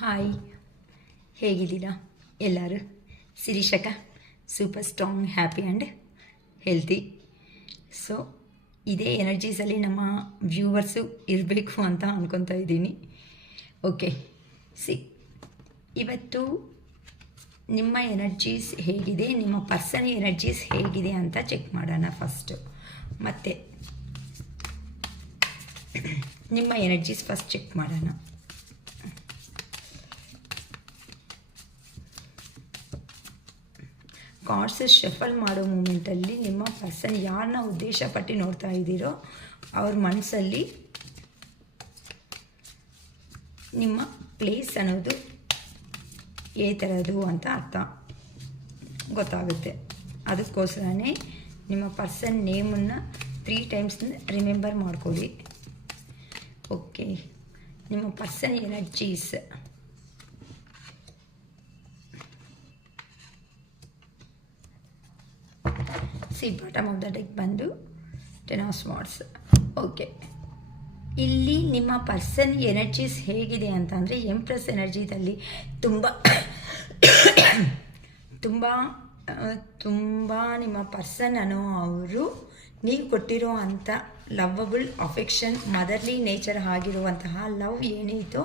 Hi, ಹೇಗಿದ್ದೀರಾ ಎಲ್ಲರೂ? ಶಿರೀಷಕ super strong, happy and healthy. So ಇದೇ ಎನರ್ಜೀಸಲ್ಲಿ ನಮ್ಮ ವ್ಯೂವರ್ಸು ಇರಬೇಕು ಅಂತ ಅಂದ್ಕೊತಾ ಇದ್ದೀನಿ. ಓಕೆ, ಇವತ್ತು ನಿಮ್ಮ ಎನರ್ಜೀಸ್ ಹೇಗಿದೆ, ನಿಮ್ಮ ಪರ್ಸನ್ ಎನರ್ಜೀಸ್ ಹೇಗಿದೆ ಅಂತ ಚೆಕ್ ಮಾಡೋಣ ಫಸ್ಟು. ಮತ್ತು ನಿಮ್ಮ ಎನರ್ಜೀಸ್ ಫಸ್ಟ್ ಚೆಕ್ ಮಾಡೋಣ. ಕಾರ್ಡ್ಸ್ ಶಫಲ್ ಮಾಡೋ ಮೂಮೆಂಟಲ್ಲಿ ನಿಮ್ಮ ಪರ್ಸನ್ ಯಾರನ್ನ ಉದ್ದೇಶಪಟ್ಟು ನೋಡ್ತಾ ಇದ್ದೀರೋ ಅವ್ರ ಮನಸ್ಸಲ್ಲಿ ನಿಮ್ಮ ಪ್ಲೇಸ್ ಅನ್ನೋದು ಯಾವ ಥರದ್ದು ಅಂತ ಅರ್ಥ ಗೊತ್ತಾಗುತ್ತೆ. ಅದಕ್ಕೋಸ್ಕರನೇ ನಿಮ್ಮ ಪರ್ಸನ್ ನೇಮನ್ನು 3 ಟೈಮ್ಸ್ ರಿಮೆಂಬರ್ ಮಾಡ್ಕೊಳ್ಳಿ. ಓಕೆ, ನಿಮ್ಮ person energies bottom of the deck ಬಂದು 10 ಆಫ್ ಸ್ವಾರ್ಡ್ಸ್. ಓಕೆ, ಇಲ್ಲಿ ನಿಮ್ಮ ಪರ್ಸನ್ ಎನರ್ಜೀಸ್ ಹೇಗಿದೆ ಅಂತಂದರೆ ಎಂಪ್ರೆಸ್ ಎನರ್ಜಿದಲ್ಲಿ ತುಂಬ ನಿಮ್ಮ ಪರ್ಸನ್ ಅನ್ನೋ ಅವರು ನೀವು ಕೊಟ್ಟಿರೋ ಅಂಥ ಲವ್ವಬಲ್ ಅಫೆಕ್ಷನ್, ಮದರ್ಲಿ ನೇಚರ್ ಆಗಿರುವಂತಹ ಲವ್ ಏನಿತ್ತೋ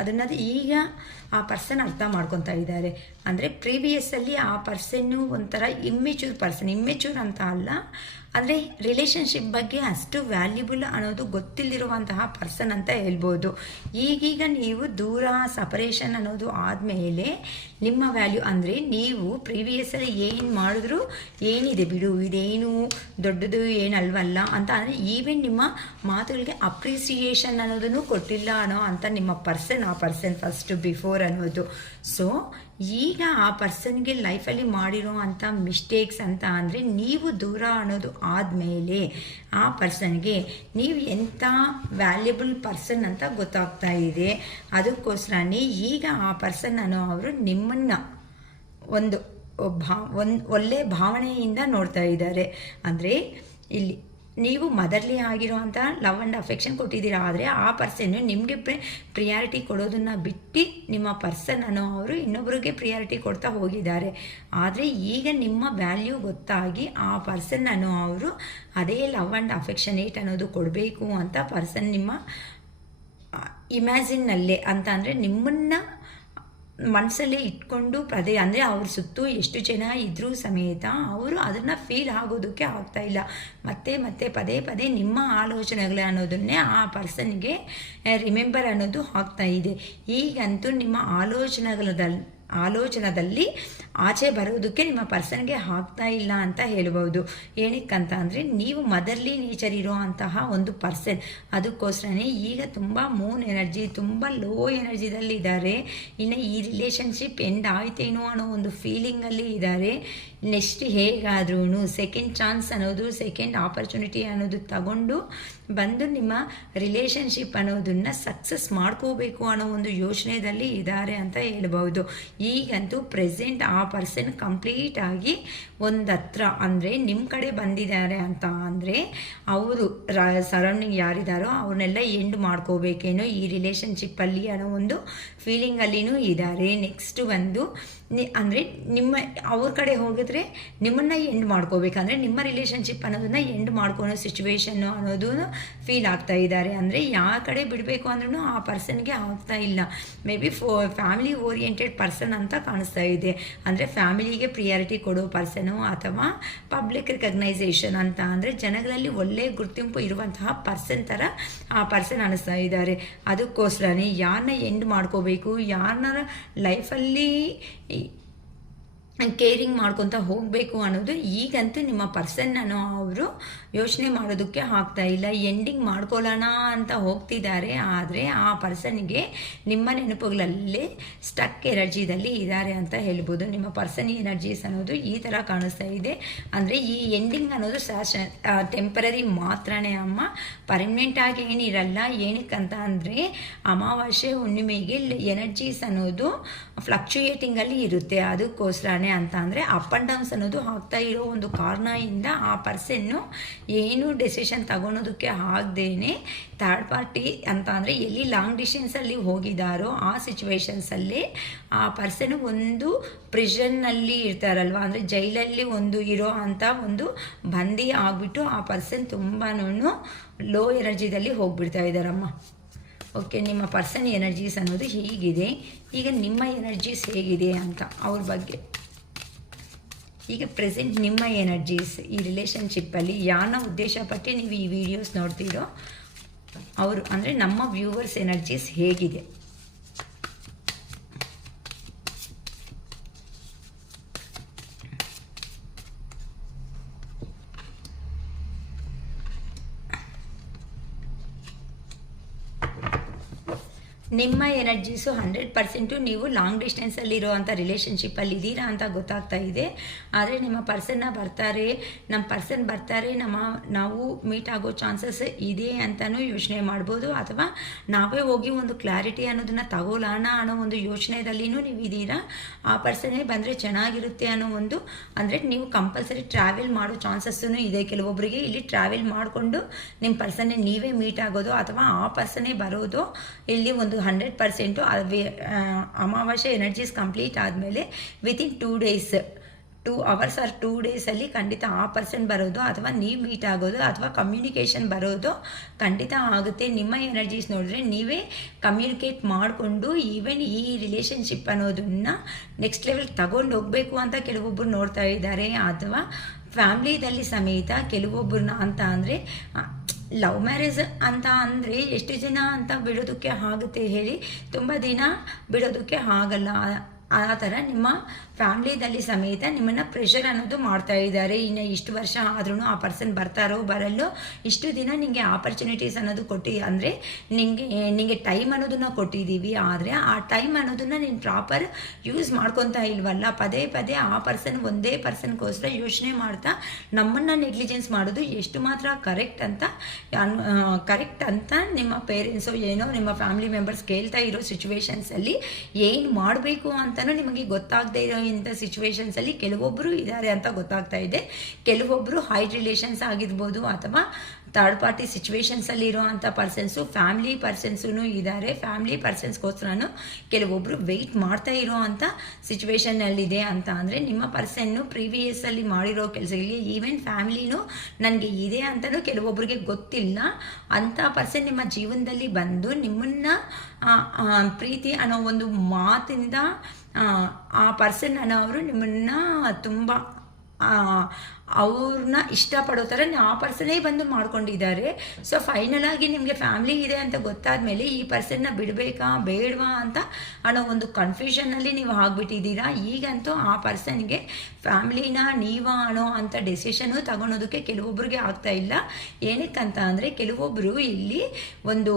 ಅದನ್ನು ಈಗ ಆ ಪರ್ಸನ್ ಅರ್ಥ ಮಾಡ್ಕೊತಾ ಇದ್ದಾರೆ. ಅಂದರೆ ಪ್ರೀವಿಯಸ್ಸಲ್ಲಿ ಆ ಪರ್ಸನ್ನು ಒಂಥರ ಇಮ್ಮೆಚೂರ್ ಅಂತ ಅಲ್ಲ, ಅಂದರೆ ರಿಲೇಷನ್ಶಿಪ್ ಬಗ್ಗೆ ಅಷ್ಟು ವ್ಯಾಲ್ಯೂಬಲ್ ಅನ್ನೋದು ಗೊತ್ತಿಲ್ಲದಿರುವಂತಹ ಪರ್ಸನ್ ಅಂತ ಹೇಳ್ಬೋದು. ಈಗೀಗ ನೀವು ದೂರ ಸಪರೇಷನ್ ಅನ್ನೋದು ಆದಮೇಲೆ ನಿಮ್ಮ ವ್ಯಾಲ್ಯೂ, ಅಂದರೆ ನೀವು ಪ್ರೀವಿಯಸ್ಸಲ್ಲಿ ಏನು ಮಾಡಿದ್ರು ಏನಿದೆ ಬಿಡು, ಇದೇನು ದೊಡ್ಡದು ಏನಲ್ವಲ್ಲ ಅಂತ, ಅಂದರೆ ಈವನ್ ನಿಮ್ಮ ಮಾತುಗಳಿಗೆ ಅಪ್ರಿಸಿಯೇಷನ್ ಅನ್ನೋದನ್ನು ಕೊಟ್ಟಿಲ್ಲ ಅನ್ನೋ ಅಂತ ನಿಮ್ಮ ಪರ್ಸನ್, ಆ ಪರ್ಸನ್ ಫಸ್ಟ್ ಬಿಫೋರ್ ಅನ್ನೋದು. ಸೊ ಈಗ ಆ ಪರ್ಸನ್ಗೆ ಲೈಫಲ್ಲಿ ಮಾಡಿರೋ ಅಂಥ ಮಿಸ್ಟೇಕ್ಸ್ ಅಂತ ಅಂದರೆ ನೀವು ದೂರ ಅನ್ನೋದು ಆದಮೇಲೆ ಆ ಪರ್ಸನ್ಗೆ ನೀವು ಎಂಥ ವ್ಯಾಲ್ಯೂಬಲ್ ಪರ್ಸನ್ ಅಂತ ಗೊತ್ತಾಗ್ತಾ ಇದೆ. ಅದಕ್ಕೋಸ್ಕರನೇ ಈಗ ಆ ಪರ್ಸನ್ ಅನ್ನೋ ಅವರು ನಿಮ್ಮನ್ನು ಒಂದು ಒಳ್ಳೆ ಭಾವನೆಯಿಂದ ನೋಡ್ತಾ ಇದ್ದಾರೆ. ಅಂದರೆ ಇಲ್ಲಿ ನೀವು ಮದರ್ಲಿ ಆಗಿರೋವಂಥ ಲವ್ ಆ್ಯಂಡ್ ಅಫೆಕ್ಷನ್ ಕೊಟ್ಟಿದ್ದೀರಾ, ಆದರೆ ಆ ಪರ್ಸನ್ನು ನಿಮಗೆ ಪ್ರಿಯಾರಿಟಿ ಕೊಡೋದನ್ನು ಬಿಟ್ಟು ನಿಮ್ಮ ಪರ್ಸನ್ ಅನ್ನೋ ಅವರು ಇನ್ನೊಬ್ಬರಿಗೆ ಪ್ರಿಯಾರಿಟಿ ಕೊಡ್ತಾ ಹೋಗಿದ್ದಾರೆ. ಆದರೆ ಈಗ ನಿಮ್ಮ ವ್ಯಾಲ್ಯೂ ಗೊತ್ತಾಗಿ ಆ ಪರ್ಸನ್ ಅನ್ನೋ ಅವರು ಅದೇ ಲವ್ ಆ್ಯಂಡ್ ಅಫೆಕ್ಷನೇಟ್ ಅನ್ನೋದು ಕೊಡಬೇಕು ಅಂತ ಪರ್ಸನ್ ನಿಮ್ಮ ಇಮ್ಯಾಜಿನ್ನಲ್ಲೇ ಅಂತ, ಅಂದರೆ ನಿಮ್ಮನ್ನು ಮನಸ್ಸಲ್ಲೇ ಇಟ್ಕೊಂಡು ಅಂದರೆ ಅವ್ರ ಸುತ್ತೂ ಎಷ್ಟು ಜನ ಇದ್ರೂ ಸಮೇತ ಅವರು ಅದನ್ನು ಫೀಲ್ ಆಗೋದಕ್ಕೆ ಆಗ್ತಾಯಿಲ್ಲ. ಮತ್ತೆ ಪದೇ ನಿಮ್ಮ ಆಲೋಚನೆಗಳು ಅನ್ನೋದನ್ನೇ ಆ ಪರ್ಸನ್ಗೆ ರಿಮೆಂಬರ್ ಅನ್ನೋದು ಆಗ್ತಾಯಿದೆ. ಈಗಂತೂ ನಿಮ್ಮ ಆಲೋಚನದಲ್ಲಿ ಆಚೆ ಬರೋದಕ್ಕೆ ನಿಮ್ಮ ಪರ್ಸನ್ಗೆ ಆಗ್ತಾ ಇಲ್ಲ ಅಂತ ಹೇಳ್ಬೋದು. ಏನಕ್ಕಂತ ಅಂದರೆ ನೀವು ಮದರ್ಲಿ ನೇಚರ್ ಇರೋ ಅಂತಹ ಒಂದು ಪರ್ಸನ್. ಅದಕ್ಕೋಸ್ಕರನೇ ಈಗ ತುಂಬ ಮೂನ್ ಎನರ್ಜಿ, ತುಂಬ ಲೋ ಎನರ್ಜಿದಲ್ಲಿ ಇದ್ದಾರೆ. ಇನ್ನು ಈ ರಿಲೇಷನ್ಶಿಪ್ ಎಂಡ್ ಆಯ್ತೇನೋ ಅನ್ನೋ ಒಂದು ಫೀಲಿಂಗಲ್ಲಿ ಇದ್ದಾರೆ. ನೆಕ್ಸ್ಟ್ ಹೇಗಾದ್ರೂ ಸೆಕೆಂಡ್ ಚಾನ್ಸ್ ಅನ್ನೋದು, ಸೆಕೆಂಡ್ ಆಪರ್ಚುನಿಟಿ ಅನ್ನೋದು ತಗೊಂಡು ಬಂದು ನಿಮ್ಮ ರಿಲೇಷನ್ಶಿಪ್ ಅನ್ನೋದನ್ನು ಸಕ್ಸಸ್ ಮಾಡ್ಕೋಬೇಕು ಅನ್ನೋ ಒಂದು ಯೋಚನೆಯಲ್ಲಿ ಇದ್ದಾರೆ ಅಂತ ಹೇಳ್ಬೋದು. ಈಗಂತೂ ಪ್ರೆಸೆಂಟ್ ಆ ಪರ್ಸನ್ ಕಂಪ್ಲೀಟಾಗಿ ಒಂದು ಹತ್ರ ಅಂದರೆ ನಿಮ್ಮ ಕಡೆ ಬಂದಿದ್ದಾರೆ ಅಂತ ಅಂದರೆ ಅವರು ಸರೌಂಡಿಂಗ್ ಯಾರಿದ್ದಾರೋ ಅವ್ರನ್ನೆಲ್ಲ ಎಂಡ್ ಮಾಡ್ಕೋಬೇಕೇನೋ ಈ ರಿಲೇಷನ್ಶಿಪ್ಪಲ್ಲಿ ಅನ್ನೋ ಒಂದು ಫೀಲಿಂಗಲ್ಲಿನೂ ಇದ್ದಾರೆ. ನೆಕ್ಸ್ಟ್ ಬಂದು ಅಂದರೆ ಅವ್ರ ಕಡೆ ಹೋಗಿದ್ರೆ ನಿಮ್ಮನ್ನು ಎಂಡ್ ಮಾಡ್ಕೋಬೇಕಂದ್ರೆ ನಿಮ್ಮ ರಿಲೇಷನ್ಶಿಪ್ ಅನ್ನೋದನ್ನು ಎಂಡ್ ಮಾಡ್ಕೊಳೋ ಸಿಚುವೇಶನ್ನು ಅನ್ನೋದು ಫೀಲ್ ಆಗ್ತಾ ಇದ್ದಾರೆ. ಅಂದರೆ ಯಾವ ಕಡೆ ಬಿಡಬೇಕು ಅಂದ್ರೂ ಆ ಪರ್ಸನ್ಗೆ ಆಗ್ತಾ ಇಲ್ಲ. May be family oriented person ಅಂತ ಕಾಣಿಸ್ತಾ ಇದೆ. ಅಂದರೆ ಫ್ಯಾಮಿಲಿಗೆ ಪ್ರಿಯಾರಿಟಿ ಕೊಡೋ ಪರ್ಸನು ಅಥವಾ ಪಬ್ಲಿಕ್ ರಿಕಗ್ನೈಸೇಷನ್ ಅಂತ, ಅಂದರೆ ಜನಗಳಲ್ಲಿ ಒಳ್ಳೆ ಗುರುತಿಂಪು ಇರುವಂತಹ ಪರ್ಸನ್ ಥರ ಆ ಪರ್ಸನ್ ಅನ್ನಿಸ್ತಾ ಇದ್ದಾರೆ. ಅದಕ್ಕೋಸ್ಕರನೇ ಯಾರನ್ನ ಎಂಡ್ ಮಾಡ್ಕೋಬೇಕು, ಯಾರನ್ನ ಲೈಫಲ್ಲಿ ಕೇರಿಂಗ್ ಮಾಡ್ಕೊತ ಹೋಗಬೇಕು ಅನ್ನೋದು ಈಗಂತೂ ನಿಮ್ಮ ಪರ್ಸನ್ ಅನ್ನೋ ಅವರು ಯೋಚನೆ ಮಾಡೋದಕ್ಕೆ ಆಗ್ತಾ ಇಲ್ಲ. ಎಂಡಿಂಗ್ ಮಾಡ್ಕೊಳ್ಳೋಣ ಅಂತ ಹೋಗ್ತಿದ್ದಾರೆ, ಆದರೆ ಆ ಪರ್ಸನ್ಗೆ ನಿಮ್ಮ ನೆನಪುಗಳಲ್ಲೇ ಸ್ಟಕ್ ಎನರ್ಜಿದಲ್ಲಿ ಇದ್ದಾರೆ ಅಂತ ಹೇಳ್ಬೋದು. ನಿಮ್ಮ ಪರ್ಸನ್ ಎನರ್ಜೀಸ್ ಅನ್ನೋದು ಈ ಥರ ಕಾಣಿಸ್ತಾ ಇದೆ. ಅಂದರೆ ಈ ಎಂಡಿಂಗ್ ಅನ್ನೋದು ಟೆಂಪರರಿ ಮಾತ್ರನೇ ಅಮ್ಮ, ಪರ್ಮನೆಂಟ್ ಆಗಿ ಏನಿರಲ್ಲ. ಏನಕ್ಕಂತ ಅಂದರೆ ಅಮಾವಾಸ್ಯೆ ಹುಣ್ಣಿಮೆಗೆ ಎನರ್ಜೀಸ್ ಅನ್ನೋದು ಫ್ಲಕ್ಚುಯೇಟಿಂಗಲ್ಲಿ ಇರುತ್ತೆ. ಅದಕ್ಕೋಸ್ಕರನೇ ಇದ್ದಾನೆ ಅಂತ ಅಂದರೆ ಅಪ್ ಆ್ಯಂಡ್ ಡೌನ್ಸ್ ಅನ್ನೋದು ಆಗ್ತಾ ಇರೋ ಒಂದು ಕಾರಣದಿಂದ ಆ ಪರ್ಸನ್ನು ಏನು ಡೆಸಿಷನ್ ತಗೊಳೋದಕ್ಕೆ ಆಗದೇನೆ ಥರ್ಡ್ ಪಾರ್ಟಿ ಅಂತ ಅಂದರೆ ಎಲ್ಲಿ ಲಾಂಗ್ ಡಿಸ್ಟೆನ್ಸಲ್ಲಿ ಹೋಗಿದ್ದಾರೋ ಆ ಸಿಚುವೇಶನ್ಸಲ್ಲಿ ಆ ಪರ್ಸನ್ ಒಂದು ಪ್ರಿಸನ್ನಲ್ಲಿ ಇರ್ತಾರಲ್ವ, ಅಂದರೆ ಜೈಲಲ್ಲಿ ಒಂದು ಇರೋ ಅಂಥ ಒಂದು ಬಂದಿ ಆಗಿಬಿಟ್ಟು ಆ ಪರ್ಸನ್ ತುಂಬಾ ಲೋ ಎನರ್ಜಿದಲ್ಲಿ ಹೋಗ್ಬಿಡ್ತಾ ಇದ್ದಾರಮ್ಮ. ಓಕೆ, ನಿಮ್ಮ ಪರ್ಸನ್ ಎನರ್ಜೀಸ್ ಅನ್ನೋದು ಹೀಗಿದೆ. ಈಗ ನಿಮ್ಮ ಎನರ್ಜೀಸ್ ಹೇಗಿದೆ ಅಂತ ಅವ್ರ ಬಗ್ಗೆ, ಈಗ ಪ್ರೆಸೆಂಟ್ ನಿಮ್ಮ ಎನರ್ಜೀಸ್ ಈ ರಿಲೇಷನ್ಶಿಪ್ಪಲ್ಲಿ ಯಾರನ್ನ ಉದ್ದೇಶಪಟ್ಟು ನೀವು ಈ ವಿಡಿಯೋಸ್ ನೋಡ್ತೀರೋ ಅವರು ಅಂದರೆ ನಮ್ಮ ವ್ಯೂವರ್ಸ್ ಎನರ್ಜೀಸ್ ಹೇಗಿದೆ. ನಿಮ್ಮ ಎನರ್ಜೀಸು 100% ನೀವು ಲಾಂಗ್ ಡಿಸ್ಟೆನ್ಸಲ್ಲಿರೋವಂಥ ರಿಲೇಷನ್ಶಿಪ್ಪಲ್ಲಿ ಇದ್ದೀರಾ ಅಂತ ಗೊತ್ತಾಗ್ತಾ ಇದೆ. ಆದರೆ ನಿಮ್ಮ ನಮ್ಮ ಪರ್ಸನ್ ಬರ್ತಾರೆ, ನಾವು ಮೀಟ್ ಆಗೋ ಚಾನ್ಸಸ್ ಇದೆ ಅಂತಲೂ ಯೋಚನೆ ಮಾಡ್ಬೋದು. ಅಥವಾ ನಾವೇ ಹೋಗಿ ಒಂದು ಕ್ಲಾರಿಟಿ ಅನ್ನೋದನ್ನು ತಗೊಳ್ಳೋಣ ಅನ್ನೋ ಒಂದು ಯೋಚನೆಯಲ್ಲಿನೂ ನೀವು ಇದ್ದೀರಾ. ಆ ಪರ್ಸನ್ನೇ ಬಂದರೆ ಚೆನ್ನಾಗಿರುತ್ತೆ ಅನ್ನೋ ಒಂದು, ಅಂದರೆ ನೀವು ಕಂಪಲ್ಸರಿ ಟ್ರಾವೆಲ್ ಮಾಡೋ ಚಾನ್ಸಸ್ಸೂ ಇದೆ. ಕೆಲವೊಬ್ಬರಿಗೆ ಇಲ್ಲಿ ಟ್ರಾವೆಲ್ ಮಾಡಿಕೊಂಡು ನಿಮ್ಮ ಪರ್ಸನ್ನೇ ನೀವೇ ಮೀಟ್ ಆಗೋದು ಅಥವಾ ಆ ಪರ್ಸನ್ನೇ ಬರೋದು ಇಲ್ಲಿ ಒಂದು 100%. ಅಮಾವಾಸ್ಯೆ ಎನರ್ಜೀಸ್ ಕಂಪ್ಲೀಟ್ ಆದಮೇಲೆ within 2 days 2 hours or 2 days ಖಂಡಿತ ಆ ಪರ್ಸನ್ ಬರೋದು ಅಥವಾ ನೀವು ಮೀಟ್ ಆಗೋದು ಅಥವಾ ಕಮ್ಯುನಿಕೇಷನ್ ಬರೋದು ಖಂಡಿತ ಆಗುತ್ತೆ. ನಿಮ್ಮ ಎನರ್ಜೀಸ್ ನೋಡಿದ್ರೆ ನೀವೇ ಕಮ್ಯುನಿಕೇಟ್ ಮಾಡಿಕೊಂಡು ಈವನ್ ಈ ರಿಲೇಷನ್ಶಿಪ್ ಅನ್ನೋದನ್ನು ನೆಕ್ಸ್ಟ್ ಲೆವೆಲ್ ತಗೊಂಡು ಹೋಗಬೇಕು ಅಂತ ಕೆಲವೊಬ್ಬರು ನೋಡ್ತಾ ಇದ್ದಾರೆ. ಅಥವಾ ಫ್ಯಾಮ್ಲಿದಲ್ಲಿ ಸಮೇತ ಕೆಲವೊಬ್ಬರನ್ನ ಅಂತ ಅಂದರೆ ಲವ್ ಮ್ಯಾರೇಜ್ ಅಂತ ಅಂದರೆ ಎಷ್ಟು ಜನ ಅಂತ ಬಿಡೋದಕ್ಕೆ ಆಗುತ್ತೆ ಹೇಳಿ, ತುಂಬ ದಿನ ಬಿಡೋದಕ್ಕೆ ಆಗಲ್ಲ. ಆ ಥರ ನಿಮ್ಮ ಫ್ಯಾಮ್ಲಿದಲ್ಲಿ ಸಮೇತ ನಿಮ್ಮನ್ನು ಪ್ರೆಷರ್ ಅನ್ನೋದು ಮಾಡ್ತಾ ಇದ್ದಾರೆ. ಇನ್ನು ಇಷ್ಟು ವರ್ಷ ಆದ್ರೂ ಆ ಪರ್ಸನ್ ಬರ್ತಾರೋ ಬರಲ್ಲೋ, ಇಷ್ಟು ದಿನ ನಿಮಗೆ ಆಪರ್ಚುನಿಟೀಸ್ ಅನ್ನೋದು ಅಂದರೆ ನಿಮಗೆ ಟೈಮ್ ಅನ್ನೋದನ್ನು ಕೊಟ್ಟಿದ್ದೀವಿ. ಆದರೆ ಆ ಟೈಮ್ ಅನ್ನೋದನ್ನು ನೀನು ಪ್ರಾಪರ್ ಯೂಸ್ ಮಾಡ್ಕೊತಾ ಇಲ್ವಲ್ಲ. ಪದೇ ಪದೇ ಆ ಪರ್ಸನ್ ಒಂದೇ ಪರ್ಸನ್ಗೋಸ್ಕರ ಯೋಚನೆ ಮಾಡ್ತಾ ನಮ್ಮನ್ನು ನೆಗ್ಲಿಜೆನ್ಸ್ ಮಾಡೋದು ಎಷ್ಟು ಮಾತ್ರ ಕರೆಕ್ಟ್ ಅಂತ ನಿಮ್ಮ ಪೇರೆಂಟ್ಸು ಏನೋ ನಿಮ್ಮ ಫ್ಯಾಮಿಲಿ ಮೆಂಬರ್ಸ್ ಕೇಳ್ತಾ ಇರೋ ಸಿಚುವೇಶನ್ಸಲ್ಲಿ ಏನು ಮಾಡಬೇಕು ಅಂತಲೂ ನಿಮಗೆ ಗೊತ್ತಾಗದೇ ಇರೋ ಇಂಥ ಸಿಚುವೇಶನ್ಸಲ್ಲಿ ಕೆಲವೊಬ್ಬರು ಇದ್ದಾರೆ ಅಂತ ಗೊತ್ತಾಗ್ತಾ ಇದೆ. ಕೆಲವೊಬ್ಬರು ಹೈ ರಿಲೇಷನ್ಸ್ ಆಗಿರ್ಬೋದು ಅಥವಾ ಥರ್ಡ್ ಪಾರ್ಟಿ ಸಿಚುವೇಶನ್ಸಲ್ಲಿ ಇರೋವಂಥ ಪರ್ಸನ್ಸು ಫ್ಯಾಮಿಲಿ ಪರ್ಸನ್ಸೂ ಇದ್ದಾರೆ. ಫ್ಯಾಮಿಲಿ ಪರ್ಸನ್ಸ್ಗೋಸ್ಕರನೂ ಕೆಲವೊಬ್ಬರು ವೆಯ್ಟ್ ಮಾಡ್ತಾ ಇರೋ ಅಂಥ ಸಿಚುವೇಶನ್ನಲ್ಲಿದೆ ಅಂತ ಅಂದರೆ ನಿಮ್ಮ ಪರ್ಸನ್ನು ಪ್ರೀವಿಯಸ್ಸಲ್ಲಿ ಮಾಡಿರೋ ಕೆಲಸಗಳಿಗೆ ಈವನ್ ಫ್ಯಾಮಿಲಿನೂ ನನಗೆ ಇದೆ ಅಂತಲೂ ಕೆಲವೊಬ್ಬರಿಗೆ ಗೊತ್ತಿಲ್ಲ. ಅಂಥ ಪರ್ಸನ್ ನಿಮ್ಮ ಜೀವನದಲ್ಲಿ ಬಂದು ನಿಮ್ಮನ್ನು ಪ್ರೀತಿ ಅನ್ನೋ ಒಂದು ಮಾತಿಂದ ಆ ಪರ್ಸನ್ ಅನ್ನೋವರು ನಿಮ್ಮನ್ನು ತುಂಬ ಅವ್ರನ್ನ ಇಷ್ಟಪಡೋ ಥರ ಆ ಪರ್ಸನೇ ಬಂದು ಮಾಡ್ಕೊಂಡಿದ್ದಾರೆ. ಸೊ ಫೈನಲ್ ಆಗಿ ನಿಮಗೆ ಫ್ಯಾಮಿಲಿ ಇದೆ ಅಂತ ಗೊತ್ತಾದ ಮೇಲೆ ಈ ಪರ್ಸನ್ನ ಬಿಡಬೇಕಾ ಬೇಡವಾ ಅಂತ ಅನ್ನೋ ಒಂದು ಕನ್ಫ್ಯೂಷನ್ನಲ್ಲಿ ನೀವು ಆಗಿಬಿಟ್ಟಿದ್ದೀರಾ. ಈಗಂತೂ ಆ ಪರ್ಸನ್ಗೆ ಫ್ಯಾಮ್ಲಿನ ನೀವಾ ಅನ್ನೋ ಅಂಥ ಡೆಸಿಷನ್ನು ತಗೊಳೋದಕ್ಕೆ ಕೆಲವೊಬ್ರಿಗೆ ಆಗ್ತಾ ಇಲ್ಲ. ಏನಕ್ಕಂತ ಅಂದರೆ ಕೆಲವೊಬ್ಬರು ಇಲ್ಲಿ ಒಂದು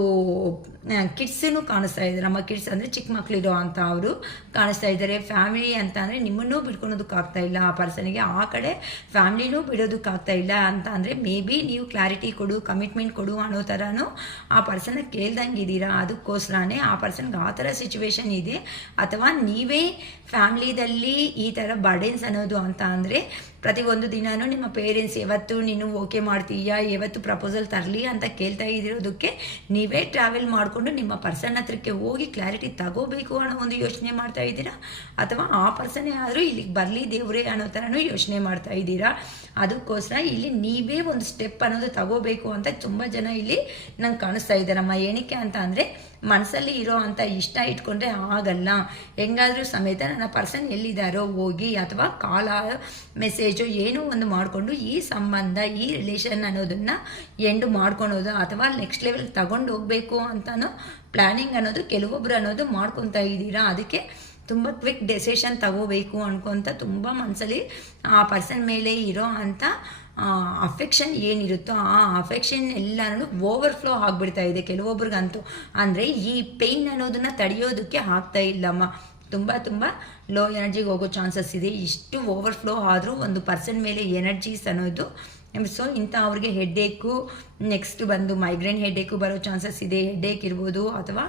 ಕಿಡ್ಸನ್ನು ಕಾಣಿಸ್ತಾ ಇದ್ದಾರೆ. ನಮ್ಮ ಕಿಡ್ಸ್ ಅಂದರೆ ಚಿಕ್ಕ ಮಕ್ಕಳಿರೋ ಅಂತ ಅವರು ಕಾಣಿಸ್ತಾ ಇದ್ದಾರೆ. ಫ್ಯಾಮಿಲಿ ಅಂತ ಅಂದರೆ ನಿಮ್ಮನ್ನೂ ಬಿಡ್ಕೊಳೋದಕ್ಕಾಗ್ತಾ ಇಲ್ಲ ಆ ಪರ್ಸನ್ಗೆ, ಆ ಕಡೆ ಫ್ಯಾಮ್ಲಿನೂ ಬಿಡೋದಕ್ಕಾಗ್ತಾ ಇಲ್ಲ ಅಂತ ಅಂದರೆ ಮೇ ಬಿ ನೀವು ಕ್ಲಾರಿಟಿ ಕೊಡು, ಕಮಿಟ್ಮೆಂಟ್ ಕೊಡು ಅನ್ನೋ ಥರನೂ ಆ ಪರ್ಸನ್ನ ಕೇಳ್ದಂಗಿದ್ದೀರಾ. ಅದಕ್ಕೋಸ್ಕರನೇ ಆ ಪರ್ಸನ್ಗೆ ಆ ಥರ ಸಿಚುವೇಶನ್ ಇದೆ. ಅಥವಾ ನೀವೇ ಫ್ಯಾಮ್ಲಿದಲ್ಲಿ ಈ ಥರ ಬರ್ಡೆನ್ಸ್ ಅನ್ನೋದು ಅಂತ ಅಂದರೆ ಪ್ರತಿಯೊಂದು ದಿನವೂ ನಿಮ್ಮ ಪೇರೆಂಟ್ಸ್ ಯಾವತ್ತು ನೀನು ಓಕೆ ಮಾಡ್ತೀಯಾ, ಯಾವತ್ತು ಪ್ರಪೋಸಲ್ ತರಲಿ ಅಂತ ಕೇಳ್ತಾ ಇರೋದಕ್ಕೆ ನೀವೇ ಟ್ರಾವೆಲ್ ಮಾಡಿಕೊಂಡು ನಿಮ್ಮ ಪರ್ಸನ್ ಹತ್ರಕ್ಕೆ ಹೋಗಿ ಕ್ಲಾರಿಟಿ ತಗೋಬೇಕು ಅನ್ನೋ ಒಂದು ಯೋಚನೆ ಮಾಡ್ತಾ ಇದ್ದೀರಾ. ಅಥವಾ ಆ ಪರ್ಸನ್ನೇ ಆದರೂ ಇಲ್ಲಿಗೆ ಬರಲಿ ದೇವ್ರೇ ಅನ್ನೋ ಥರನೂ ಯೋಚನೆ ಮಾಡ್ತಾ ಇದ್ದೀರಾ. ಅದಕ್ಕೋಸ್ಕರ ಇಲ್ಲಿ ನೀವೇ ಒಂದು ಸ್ಟೆಪ್ ಅನ್ನೋದು ತಗೋಬೇಕು ಅಂತ ತುಂಬ ಜನ ಇಲ್ಲಿ ನಂಗೆ ಕಾಣಿಸ್ತಾ ಇದ್ದಾರಮ್ಮ. ಏನಕ್ಕೆ ಅಂತ ಅಂದರೆ ಮನಸ್ಸಲ್ಲಿ ಇರೋ ಅಂಥ ಇಷ್ಟ ಇಟ್ಕೊಂಡ್ರೆ ಆಗಲ್ಲ. ಹೆಂಗಾದರೂ ಸಮೇತ ನನ್ನ ಪರ್ಸನ್ ಎಲ್ಲಿದ್ದಾರೋ ಹೋಗಿ ಅಥವಾ ಕಾಲ ಮೆಸೇಜು ಏನೋ ಒಂದು ಮಾಡಿಕೊಂಡು ಈ ಸಂಬಂಧ ಈ ರಿಲೇಷನ್ ಅನ್ನೋದನ್ನು ಎಂಡ್ ಮಾಡ್ಕೊಳೋದು ಅಥವಾ ನೆಕ್ಸ್ಟ್ ಲೆವೆಲ್ ತಗೊಂಡು ಹೋಗಬೇಕು ಅಂತಲೂ ಪ್ಲ್ಯಾನಿಂಗ್ ಅನ್ನೋದು ಕೆಲವೊಬ್ರು ಅನ್ನೋದು ಮಾಡ್ಕೊತಾ ಇದ್ದೀರಾ. ಅದಕ್ಕೆ ತುಂಬ ಕ್ವಿಕ್ ಡೆಸಿಷನ್ ತಗೋಬೇಕು ಅನ್ಕೊತ ತುಂಬ ಮನಸ್ಸಲ್ಲಿ ಆ ಪರ್ಸನ್ ಮೇಲೆ ಇರೋ ಅಂಥ ಅಫೆಕ್ಷನ್ ಏನಿರುತ್ತೋ ಆ ಅಫೆಕ್ಷನ್ ಎಲ್ಲನೂ ಓವರ್ಫ್ಲೋ ಆಗಿಬಿಡ್ತಾ ಇದೆ ಕೆಲವೊಬ್ರಿಗಂತೂ. ಅಂದರೆ ಈ ಪೇಯ್ನ್ ಅನ್ನೋದನ್ನು ತಡೆಯೋದಕ್ಕೆ ಆಗ್ತಾ ಇಲ್ಲಮ್ಮ. ತುಂಬ ಲೋ ಎನರ್ಜಿಗೆ ಹೋಗೋ ಚಾನ್ಸಸ್ ಇದೆ. ಇಷ್ಟು ಓವರ್ಫ್ಲೋ ಆದರೂ ಒಂದು ಪರ್ಸನ್ ಮೇಲೆ ಎನರ್ಜೀಸ್ ಅನ್ನೋದು ಸೊ ಇಂಥ ಅವ್ರಿಗೆ ಹೆಡ್ಡೇಕು, ನೆಕ್ಸ್ಟ್ ಬಂದು ಮೈಗ್ರೇನ್ ಹೆಡ್ಡೇಕು ಬರೋ ಚಾನ್ಸಸ್ ಇದೆ. ಹೆಡ್ಡೇಕ್ ಇರ್ಬೋದು ಅಥವಾ